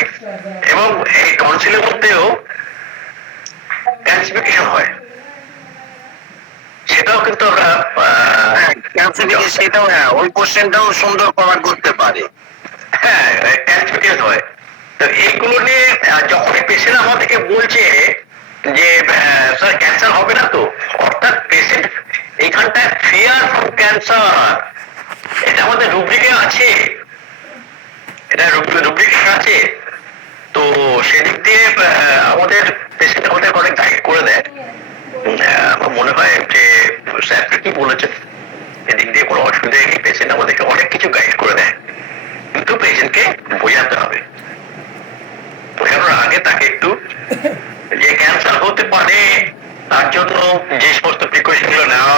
এবং এই টনসিলের মধ্যেও ক্যালসিফিকেশন হয়, সেটাও কিন্তু আমরা সেটাও হ্যাঁ, ওই কোশ্চেনটাও সুন্দর কভার করতে পারে। হ্যাঁ ক্যালসিফিকেশন হয়। তো এইগুলো নিয়ে যখন পেশেন্ট আমাদেরকে বলছে যে স্যার ক্যান্সার হবে না তো, অর্থাৎ পেশেন্ট এইখানটায় ফিয়ার ফ্রম ক্যান্সার, এটা আমাদের রুব্রিকে আছে, এটা রুব্রিকে আছে। তো সেদিক দিয়ে আমাদের পেশেন্ট আমাদের অনেক গাইড করে দেয়। আমার মনে হয় যে স্যার কি বলেছেন, এদিক দিয়ে কোনো অসুবিধা নেই, পেশেন্ট আমাদেরকে অনেক কিছু গাইড করে দেয়, কিন্তু পেশেন্টকে বোঝাতে হবে। বোঝানোর আগে তাকে একটু যে ক্যান্সার হতে পারে তার জন্য যে সমস্ত প্রিকশন গুলো নেওয়া,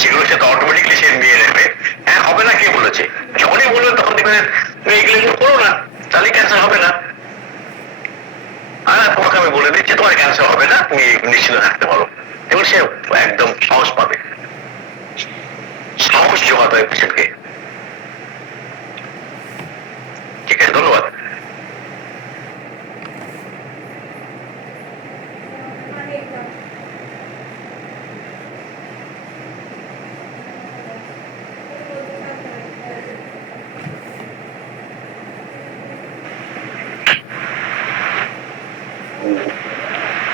সেগুলো সে তো অটোমেটিকলি সে নিয়ে নেবে। হ্যাঁ হবে না কে বলেছে, যখনই বলবে তখন দেখবেন তুমি এগুলো করো না, তাহলে ক্যান্সার হবে না। আর তোমাকে আমি বলে দিচ্ছি তোমার ক্যান্সার হবে না, তুমি নিশ্চিন্ত থাকতে পারো। এবং সে একদম সাহস পাবে, সাহস জোগাতে হবে পেশেন্টকে। ঠিক আছে, ধন্যবাদ।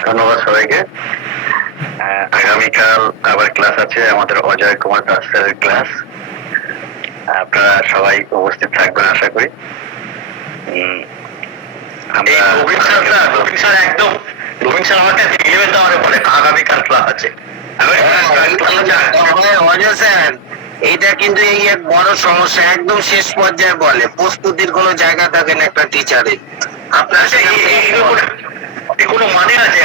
ধন্যবাদ সবাইকে। আগামীকাল আবার ক্লাস আছে আমাদের অজয় কুমার দাস স্যারের ক্লাস, আপনারা সবাই উপস্থিত থাকবেন আশা করি। রবীন্দ্র স্যার একদম, রবীন্দ্র স্যার আমাকে 11 আওয়ারে বলে আগামীকাল ক্লাস আছে। অজয় স্যার, এইটা কিন্তু এই এক বড় সমস্যা, একদম শেষ পর্যায়ে বলে, প্রস্তুতির কোনো জায়গা থাকে না একটা টিচারের। আপনার কোনো মানে আছে?